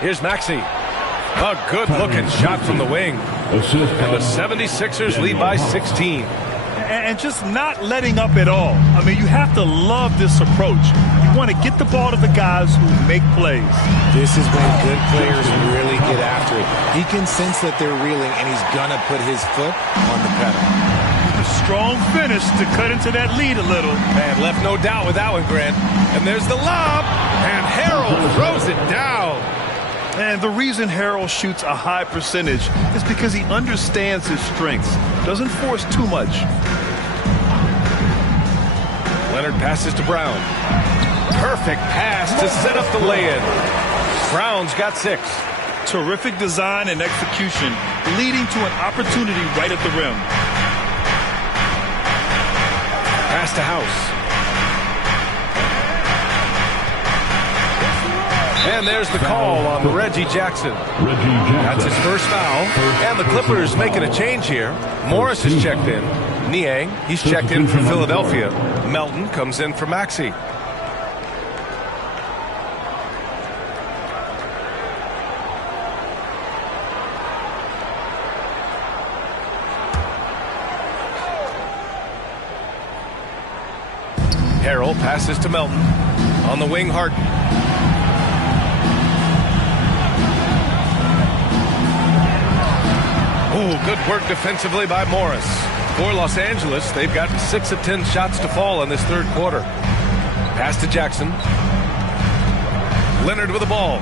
Here's Maxey. A good-looking shot from the wing. And the 76ers lead by 16. And just not letting up at all. I mean, you have to love this approach. You want to get the ball to the guys who make plays. This is when good players really get after it. He can sense that they're reeling, and he's going to put his foot on the pedal. A strong finish to cut into that lead a little. Man, left no doubt with that one, Grant. And there's the lob, and Harrell throws it down. And the reason Harrell shoots a high percentage is because he understands his strengths. Doesn't force too much. Leonard passes to Brown. Perfect pass to set up the lay-in. Brown's got 6. Terrific design and execution, leading to an opportunity right at the rim. Pass to House. And there's the call on Reggie Jackson. That's his first foul. And the Clippers making a change here. Morris is checked in. Niang, he's checked in for Philadelphia. Melton comes in for Maxey. Harrell passes to Melton. On the wing, Harden. Oh, good work defensively by Morris. For Los Angeles, they've got 6 of 10 shots to fall in this third quarter. Pass to Jackson. Leonard with the ball.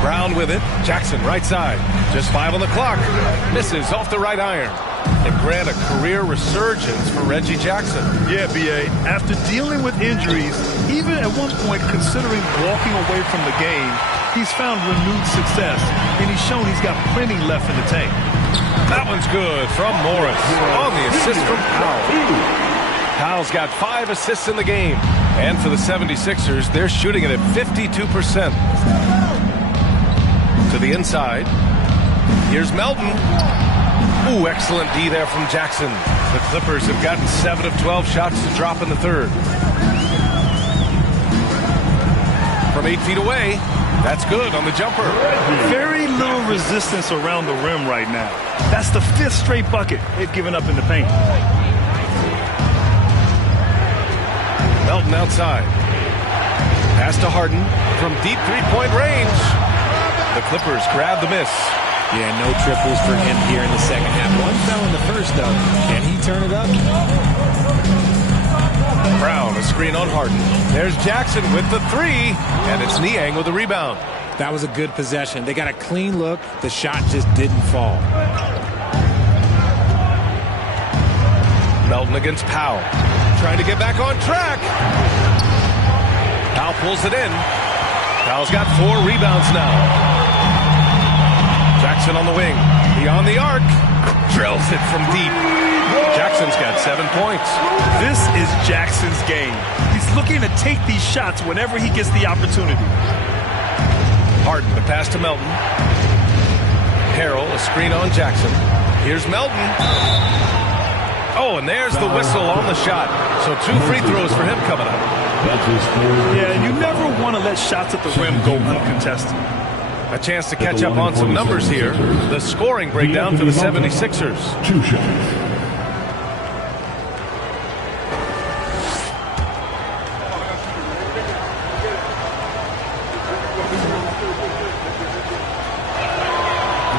Brown with it. Jackson right side. Just 5 on the clock. Misses off the right iron. And Grant, a career resurgence for Reggie Jackson. Yeah, B.A. After dealing with injuries, even at one point considering walking away from the game, he's found renewed success, and he's shown he's got plenty left in the tank. That one's good from Morris on the assist from Powell. Powell's got 5 assists in the game. And for the 76ers, they're shooting it at 52%. To the inside. Here's Melton. Ooh, excellent D there from Jackson. The Clippers have gotten 7 of 12 shots to drop in the third. From 8 feet away, that's good on the jumper. Very little resistance around the rim right now. That's the 5th straight bucket they've given up in the paint. Melton outside. Pass to Harden from deep three-point range. The Clippers grab the miss. Yeah, no triples for him here in the second half. One fell in the first, though. Can he turn it up? Brown, a screen on Harden. There's Jackson with the 3, and it's Niang with the rebound. That was a good possession. They got a clean look. The shot just didn't fall. Melton against Powell. Trying to get back on track. Powell pulls it in. Powell's got 4 rebounds now. Jackson on the wing. Beyond the arc. Drills it from deep. Jackson's got 7 points. This is Jackson's game. He's looking to take these shots whenever he gets the opportunity. Harden, the pass to Melton. Harrell, a screen on Jackson. Here's Melton. Oh, and there's the whistle on the shot. So 2 free throws for him coming up. Yeah, you never want to let shots at the rim go uncontested. A chance to catch up on some numbers here. The scoring breakdown for the 76ers. 2 shots.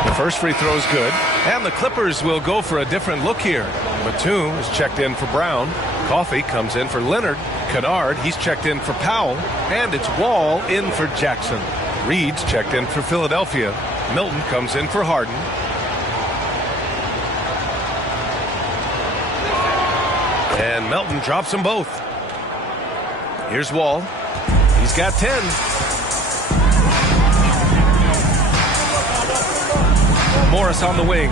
The first free throw is good, and the Clippers will go for a different look here. Batum is checked in for Brown. Coffey comes in for Leonard. Kennard, he's checked in for Powell, and it's Wall in for Jackson. Reed's checked in for Philadelphia. Milton comes in for Harden. And Melton drops them both. Here's Wall. He's got 10. Morris on the wing.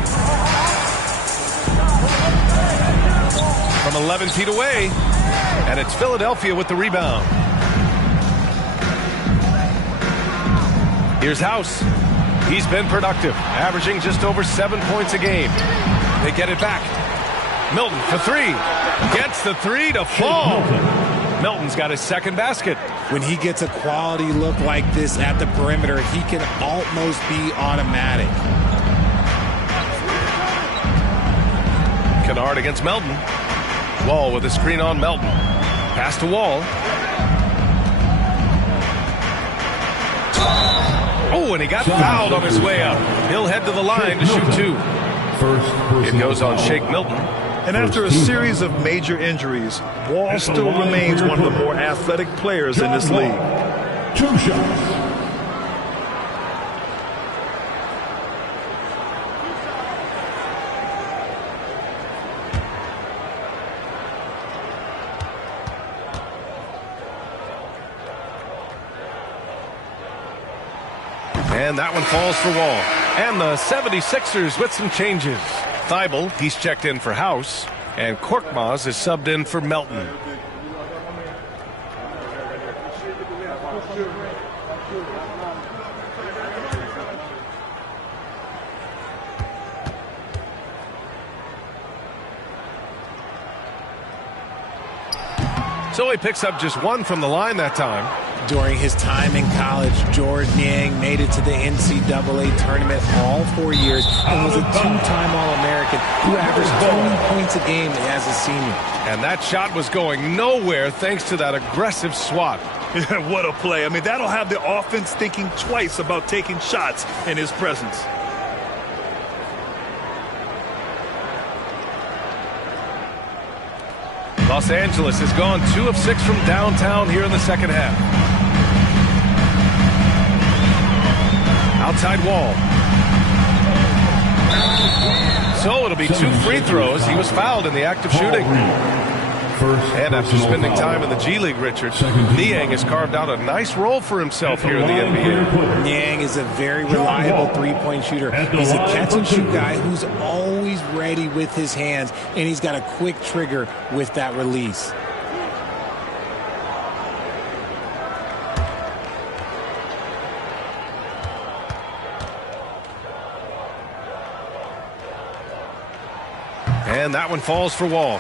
From 11 feet away. And it's Philadelphia with the rebound. Here's House. He's been productive, averaging just over 7 points a game. They get it back. Milton for 3. Gets the 3 to fall. Milton's got his second basket. When he gets a quality look like this at the perimeter, he can almost be automatic. Kennard against Melton. Wall with a screen on Melton. Pass to Wall. Oh, and he got fouled on his way up. He'll head to the line to shoot 2. It goes on Shake Milton. And after a series of major injuries, Wall still remains one of the more athletic players in this league. 2 shots. And that one falls for Wall. And the 76ers with some changes. Thibault, he's checked in for House. And Korkmaz is subbed in for Melton. So he picks up just 1 from the line that time. During his time in college, Jordan Yang made it to the NCAA tournament all 4 years and was a 2-time All-American who averaged 20 points a game as a senior. And that shot was going nowhere thanks to that aggressive swat. What a play. I mean, that'll have the offense thinking twice about taking shots in his presence. Los Angeles has gone 2 of 6 from downtown here in the second half. Outside Wall. So it'll be 2 free throws. He was fouled in the act of shooting. And after spending time in the G League, Richard, Niang has carved out a nice role for himself here in the NBA. Niang is a very reliable three-point shooter. He's a catch-and-shoot guy who's always ready with his hands, and he's got a quick trigger with that release. And that one falls for Wall.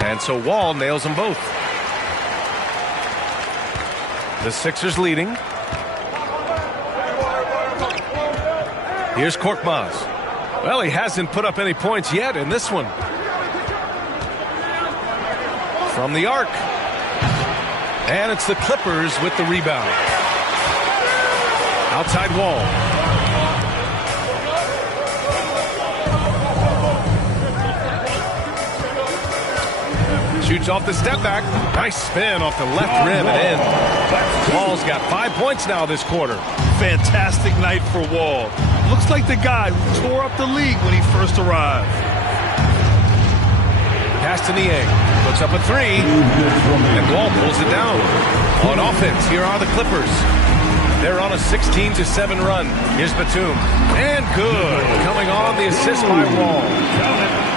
And so Wall nails them both. The Sixers leading. Here's Korkmaz. Well, he hasn't put up any points yet in this one. From the arc. And it's the Clippers with the rebound. Outside Wall. Shoots off the step back. Nice spin off the left rim and in. Wall's got 5 points now this quarter. Fantastic night for Wall. Looks like the guy who tore up the league when he first arrived. Pass to Niang. Puts up a 3. And Wall pulls it down. On offense, here are the Clippers. They're on a 16-7 run. Here's Batum. And good. Coming on the assist by Wall.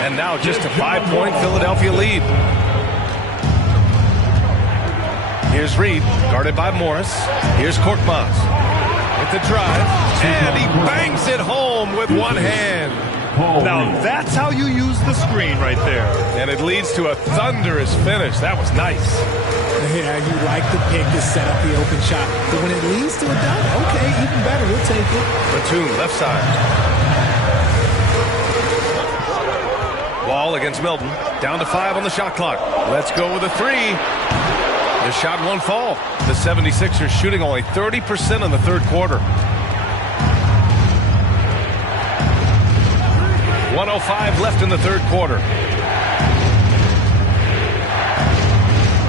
And now just a 5-point Philadelphia lead. Here's Reed, guarded by Morris. Here's Korkmaz with the drive. And he bangs it home with one hand. Now that's how you use the screen right there. And it leads to a thunderous finish. That was nice. Yeah, you like the pick to set up the open shot. But when it leads to a dunk, okay, even better. We'll take it. Batum, left side. Wall against Milton. Down to 5 on the shot clock. Let's go with a 3. The shot won't fall. The 76ers shooting only 30% in the third quarter. 1:05 left in the third quarter.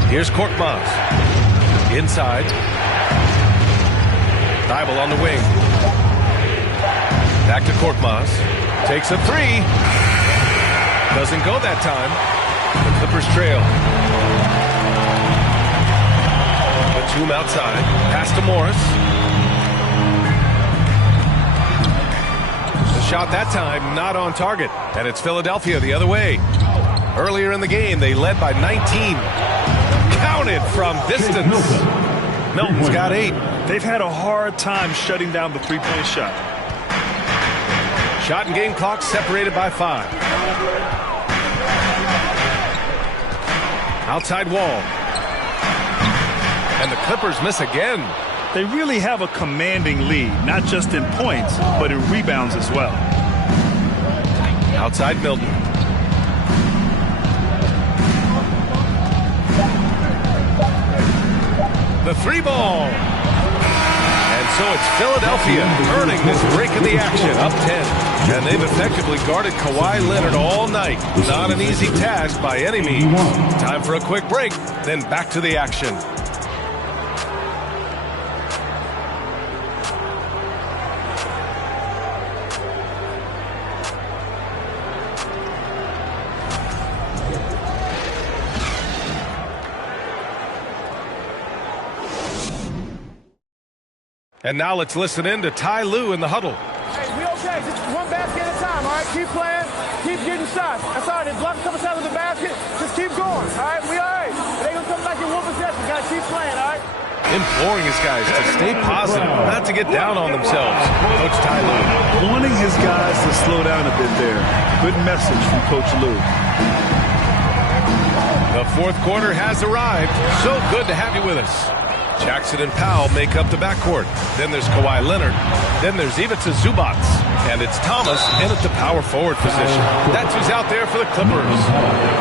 Here's Korkmaz. Inside. Thibault on the wing. Back to Korkmaz. Takes a 3. Doesn't go that time. The Clippers trail. Batum outside. Pass to Morris. The shot that time not on target. And it's Philadelphia the other way. Earlier in the game, they led by 19. Counted from distance. Milton's got 8. They've had a hard time shutting down the three-point shot. Shot and game clock separated by 5. Outside Wall. And the Clippers miss again. They really have a commanding lead, not just in points, but in rebounds as well. Outside Milton. The 3-ball. And so it's Philadelphia earning this break in the action, up 10. And they've effectively guarded Kawhi Leonard all night. Not an easy task by any means. Time for a quick break, then back to the action. And now let's listen in to Ty Lue in the huddle. Hey, we okay. Just one basket at a time, all right? Keep playing. Keep getting shots. That's all right. They block a couple shots in the basket. Just keep going, all right? We all right. It ain't going to come back in one possession. Got to keep playing, all right? Imploring his guys to stay positive, not to get down on themselves. Coach Ty Lue. Wanting his guys to slow down a bit there. Good message from Coach Lue. The fourth quarter has arrived. So good to have you with us. Jackson and Powell make up the backcourt. Then there's Kawhi Leonard. Then there's Ivica Zubac. And it's Thomas in at the power forward position. That's who's out there for the Clippers.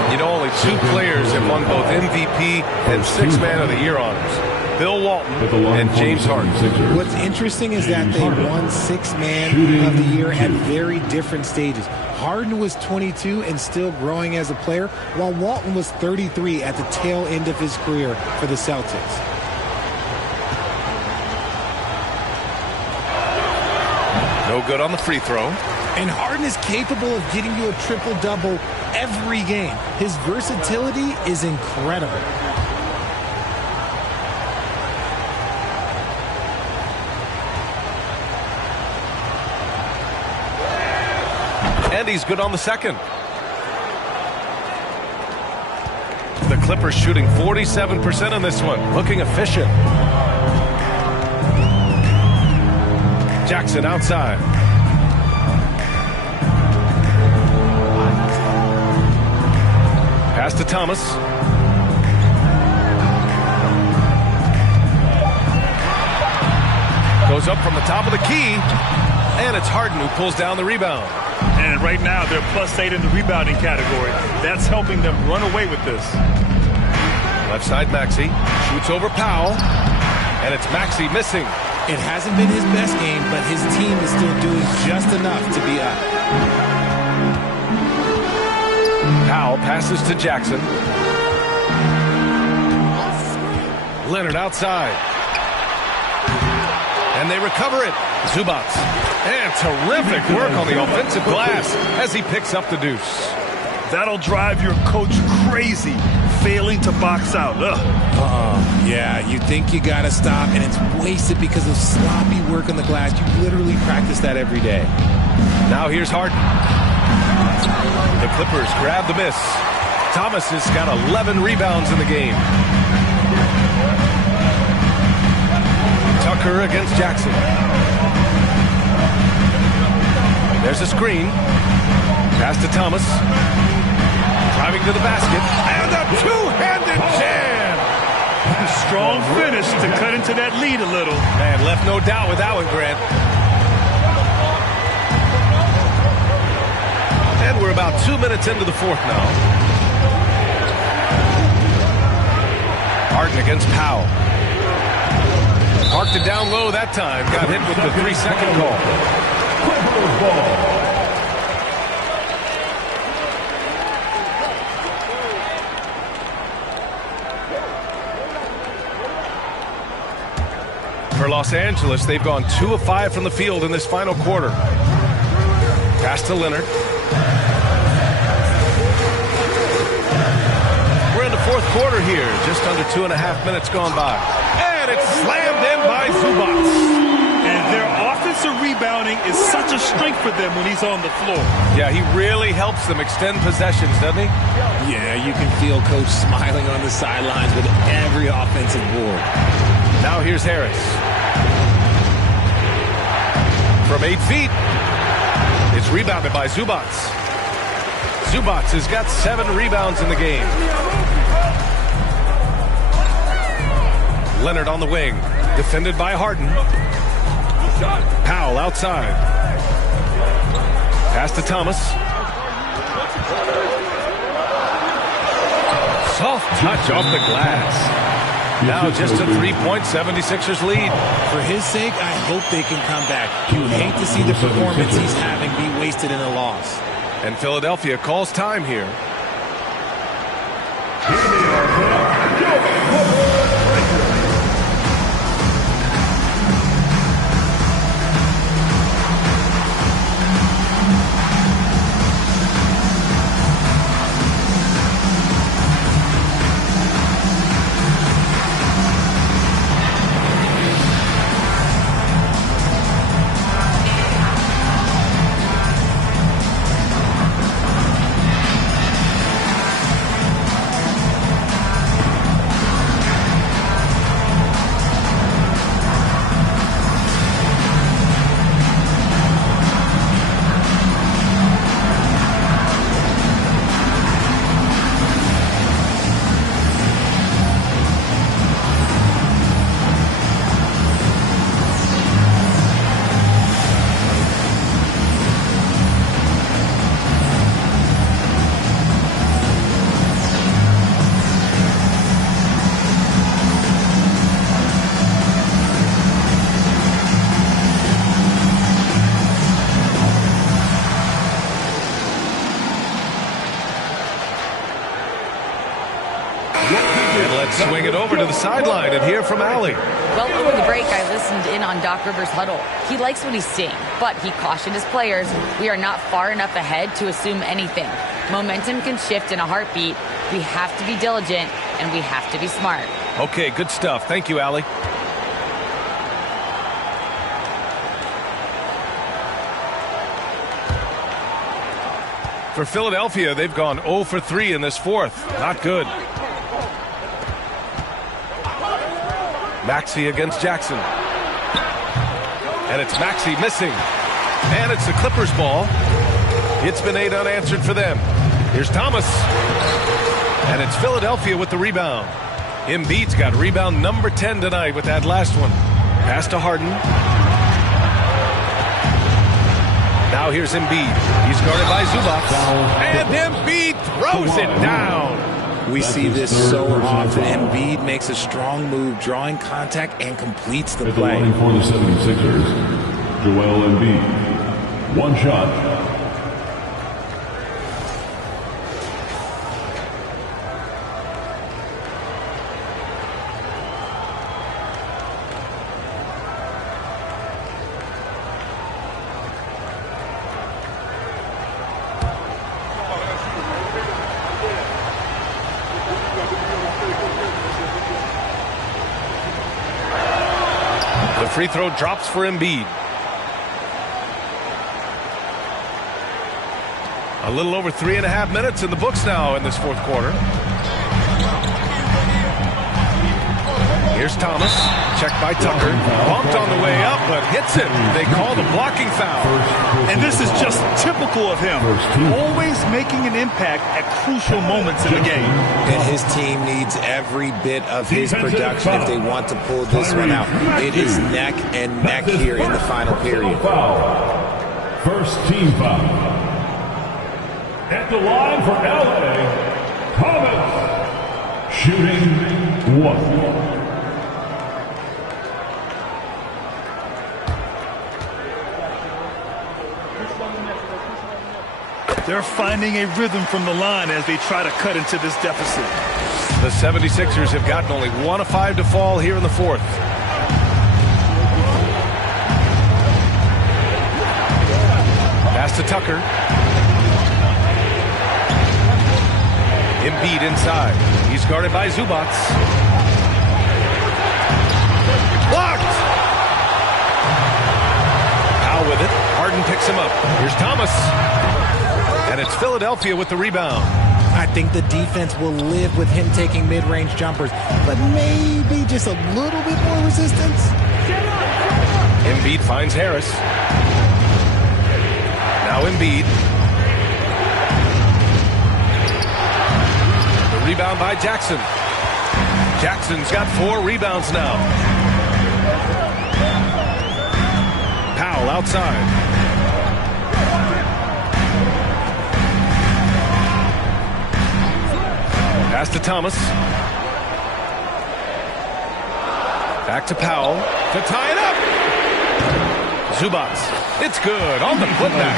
You know, only 2 players have won both MVP and 6th Man of the Year honors. Bill Walton and James Harden. What's interesting is that they won 6th Man of the Year at very different stages. Harden was 22 and still growing as a player, while Walton was 33 at the tail end of his career for the Celtics. No good on the free throw. And Harden is capable of getting you a triple-double every game. His versatility is incredible. And he's good on the second. The Clippers shooting 47% on this one. Looking efficient. Jackson outside. Pass to Thomas. Goes up from the top of the key. And it's Harden who pulls down the rebound. And right now they're +8 in the rebounding category. That's helping them run away with this. Left side Maxey. Shoots over Powell. And it's Maxey missing. It hasn't been his best game, but his team is still doing just enough to be up. Powell passes to Jackson. Leonard outside. And they recover it. Zubac. And terrific work on the offensive glass as he picks up the deuce. That'll drive your coach crazy. failing to box out. Yeah, you think you got to stop, and it's wasted because of sloppy work on the glass. You literally practice that every day. Now here's Harden. The Clippers grab the miss. Thomas has got 11 rebounds in the game. Tucker against Jackson. There's a screen. Pass to Thomas. Driving to the basket. And a two-handed jam. Strong finish to cut into that lead a little. Man, left no doubt with that one, Grant. And we're about 2 minutes into the fourth now. Harden against Powell. Parked it down low that time. Got hit with the 3-second call. For Los Angeles, they've gone 2 of 5 from the field in this final quarter. Pass to Leonard. We're in the fourth quarter here. Just under 2.5 minutes gone by. And it's slammed in by Zubac. And their offensive rebounding is such a strength for them when he's on the floor. Yeah, he really helps them extend possessions, doesn't he? Yeah, you can feel Coach smiling on the sidelines with every offensive board. Now here's Harris. From 8 feet. It's rebounded by Zubac. Zubac has got 7 rebounds in the game. Leonard on the wing. Defended by Harden. Powell outside. Pass to Thomas. Soft touch off the glass. Now just a 3-point 76ers lead. For his sake, I hope they can come back. You hate to see the performance he's having be wasted in a loss. And Philadelphia calls time here. Swing it over to the sideline and hear from Allie. Well, over the break, I listened in on Doc Rivers' huddle. He likes what he's seeing, but he cautioned his players, we are not far enough ahead to assume anything. Momentum can shift in a heartbeat. We have to be diligent, and we have to be smart. Okay, good stuff. Thank you, Allie. For Philadelphia, they've gone 0 for 3 in this fourth. Not good. Maxey against Jackson. And it's Maxey missing. And it's the Clippers ball. It's been 8 unanswered for them. Here's Thomas. And it's Philadelphia with the rebound. Embiid's got rebound number 10 tonight with that last one. Pass to Harden. Now here's Embiid. He's guarded by Zubac. And Embiid throws it down. We see this so often. Embiid makes a strong move, drawing contact, and completes the play. At the line for the 76ers, Joel Embiid. One shot. The free throw drops for Embiid. A little over 3.5 minutes in the books now in this fourth quarter. Here's Thomas. Checked by Tucker. Bumped on the way up, but hits it. They call the blocking foul. And this is just typical of him. Always making an impact at crucial moments in the game. And his team needs every bit of his production if they want to pull this one out. It is neck and neck here in the final period. First team foul. At the line for LA, Thomas. Shooting 1. They're finding a rhythm from the line as they try to cut into this deficit. The 76ers have gotten only 1 of 5 to fall here in the fourth. Pass to Tucker. Embiid inside. He's guarded by Zubac. Blocked! Powell with it. Harden picks him up. Here's Thomas. And it's Philadelphia with the rebound. I think the defense will live with him taking mid-range jumpers, but maybe just a little bit more resistance. Embiid finds Harris. Now Embiid. The rebound by Jackson. Jackson's got 4 rebounds now. Powell outside. Pass to Thomas. Back to Powell to tie it up. Zubac. It's good on the putback.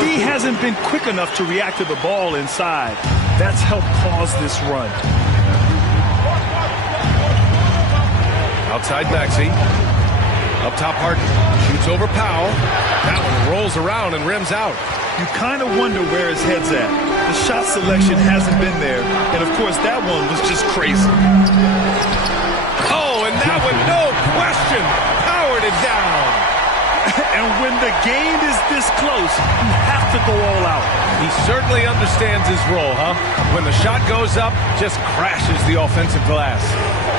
D hasn't been quick enough to react to the ball inside. That's helped cause this run. Outside Maxey. Up top Harden. Shoots over Powell. That one rolls around and rims out. You kind of wonder where his head's at. The shot selection hasn't been there. And, of course, that one was just crazy. Oh, and that one, no question, powered it down. And when the game is this close, you have to go all out. He certainly understands his role, huh? When the shot goes up, just crashes the offensive glass.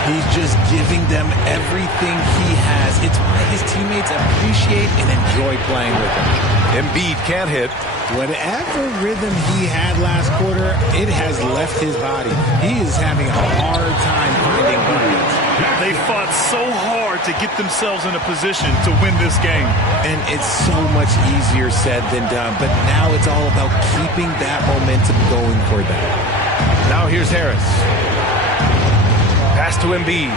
He's just giving them everything he has. It's why his teammates appreciate and enjoy playing with him. Embiid can't hit. Whatever rhythm he had last quarter, it has left his body. He is having a hard time finding buckets. They fought so hard to get themselves in a position to win this game. And it's so much easier said than done. But now it's all about keeping that momentum going for them. Now here's Harris. Pass to Embiid.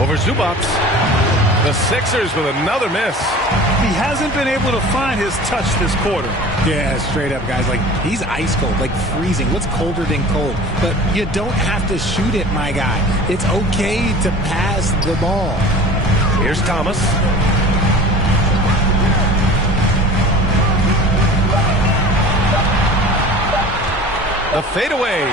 Over Zubac. The Sixers with another miss. He hasn't been able to find his touch this quarter. Yeah, straight up, guys. Like, he's ice cold, like freezing. What's colder than cold? But you don't have to shoot it, my guy. It's okay to pass the ball. Here's Thomas. The fadeaway.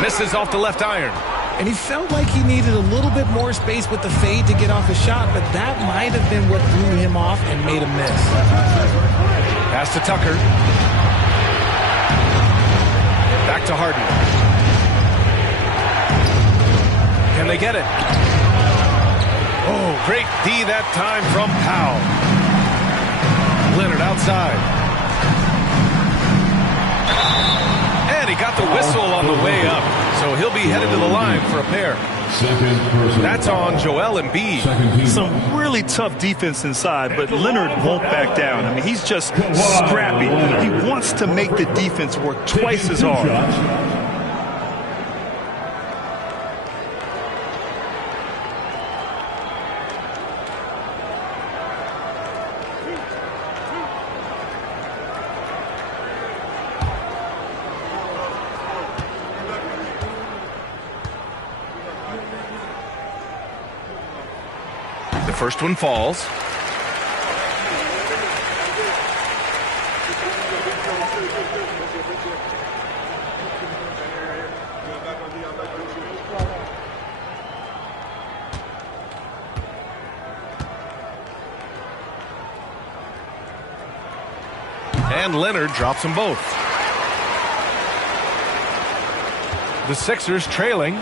Misses off the left iron. And he felt like he needed a little bit more space with the fade to get off a shot, but that might have been what threw him off and made him miss. Pass to Tucker. Back to Harden. Can they get it? Oh, great D that time from Powell. Leonard outside. And he got the whistle on the way up. So he'll be headed to the line for a pair. That's on Joel Embiid. Some really tough defense inside, but Leonard won't back down. I mean, he's just scrappy. He wants to make the defense work twice as hard. The first one falls. And Leonard drops them both. The Sixers trailing.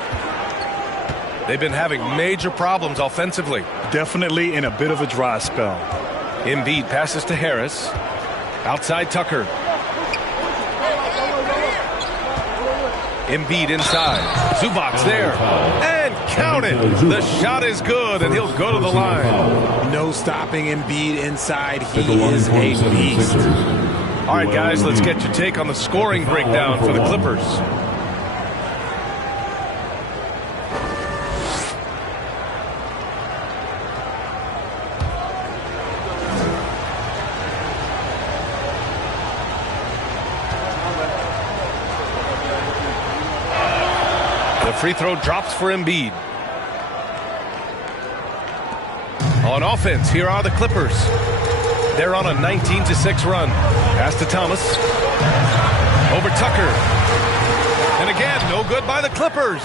They've been having major problems offensively. Definitely in a bit of a dry spell. Embiid passes to Harris. Outside Tucker. Embiid inside. Zubac there. And count it. The shot is good, and he'll go to the line. No stopping Embiid inside. He is a beast. All right, guys, let's get your take on the scoring breakdown for the Clippers. Free throw drops for Embiid. On offense, here are the Clippers. They're on a 19-6 run. Pass to Thomas. Over Tucker. And again, no good by the Clippers.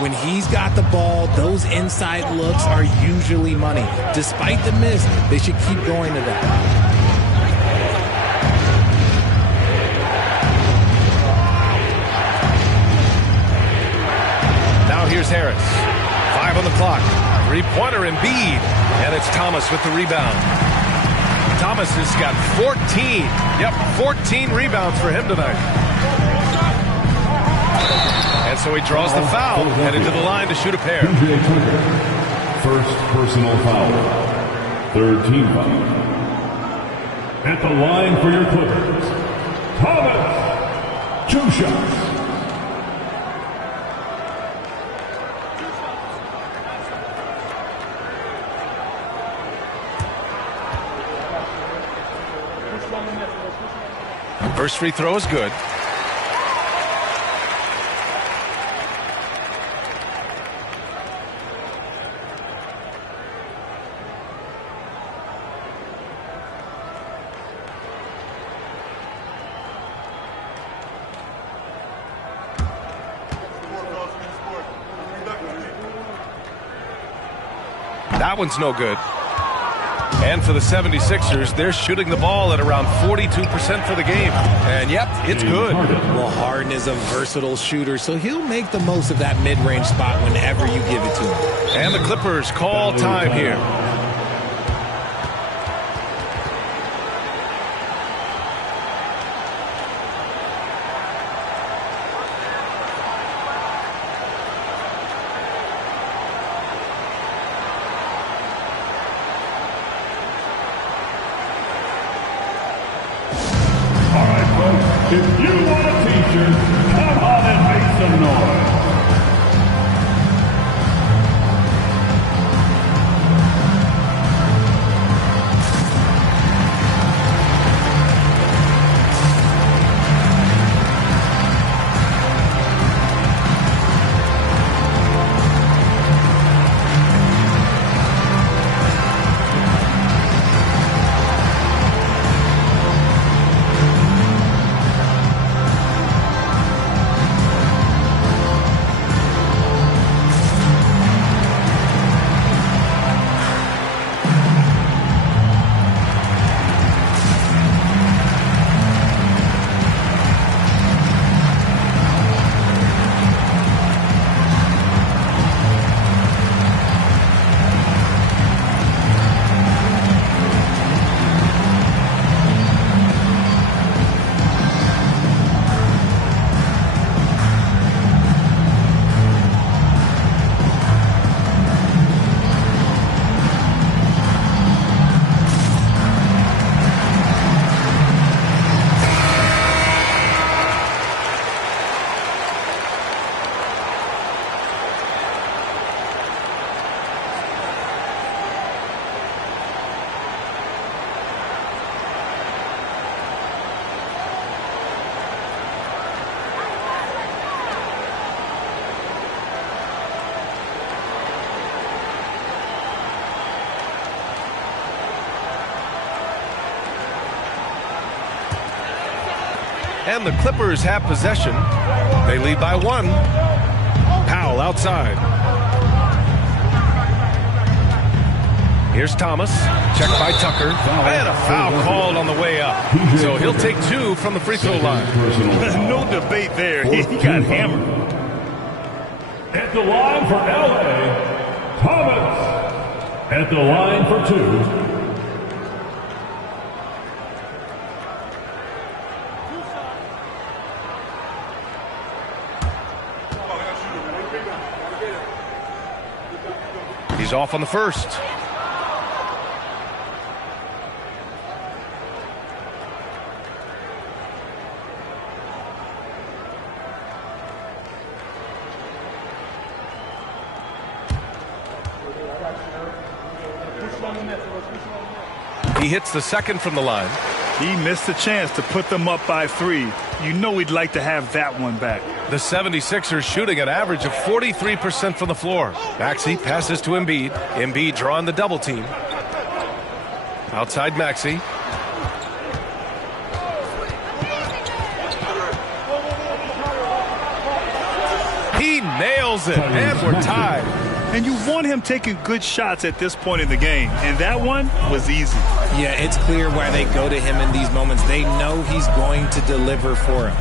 When he's got the ball, those inside looks are usually money. Despite the miss, they should keep going to that. Here's Harris. 5 on the clock. Three-pointer Embiid. And it's Thomas with the rebound. Thomas has got 14. Yep, 14 rebounds for him tonight. And so he draws the foul. Headed to the line to shoot a pair. First personal foul. Third team foul. At the line for your Clippers, Thomas. 2 shots. First free throw is good. That one's no good. And for the 76ers, they're shooting the ball at around 42% for the game. And yep, it's good. Well, Harden is a versatile shooter, so he'll make the most of that mid-range spot whenever you give it to him. And the Clippers call time here. If you want a t-shirt, come on and make some noise. And the Clippers have possession. They lead by 1. Powell outside. Here's Thomas. Checked by Tucker. And a foul called on the way up. So he'll take 2 from the free throw line. No debate there. He got hammered. At the line for LA, Thomas. At the line for 2. He's off on the first. He hits the second from the line. He missed a chance to put them up by 3. You know he'd like to have that one back. The 76ers shooting an average of 43% from the floor. Maxey passes to Embiid. Embiid drawing the double team. Outside Maxey. He nails it, and we're tied. And you want him taking good shots at this point in the game, and that one was easy. Yeah, it's clear why they go to him in these moments. They know he's going to deliver for him.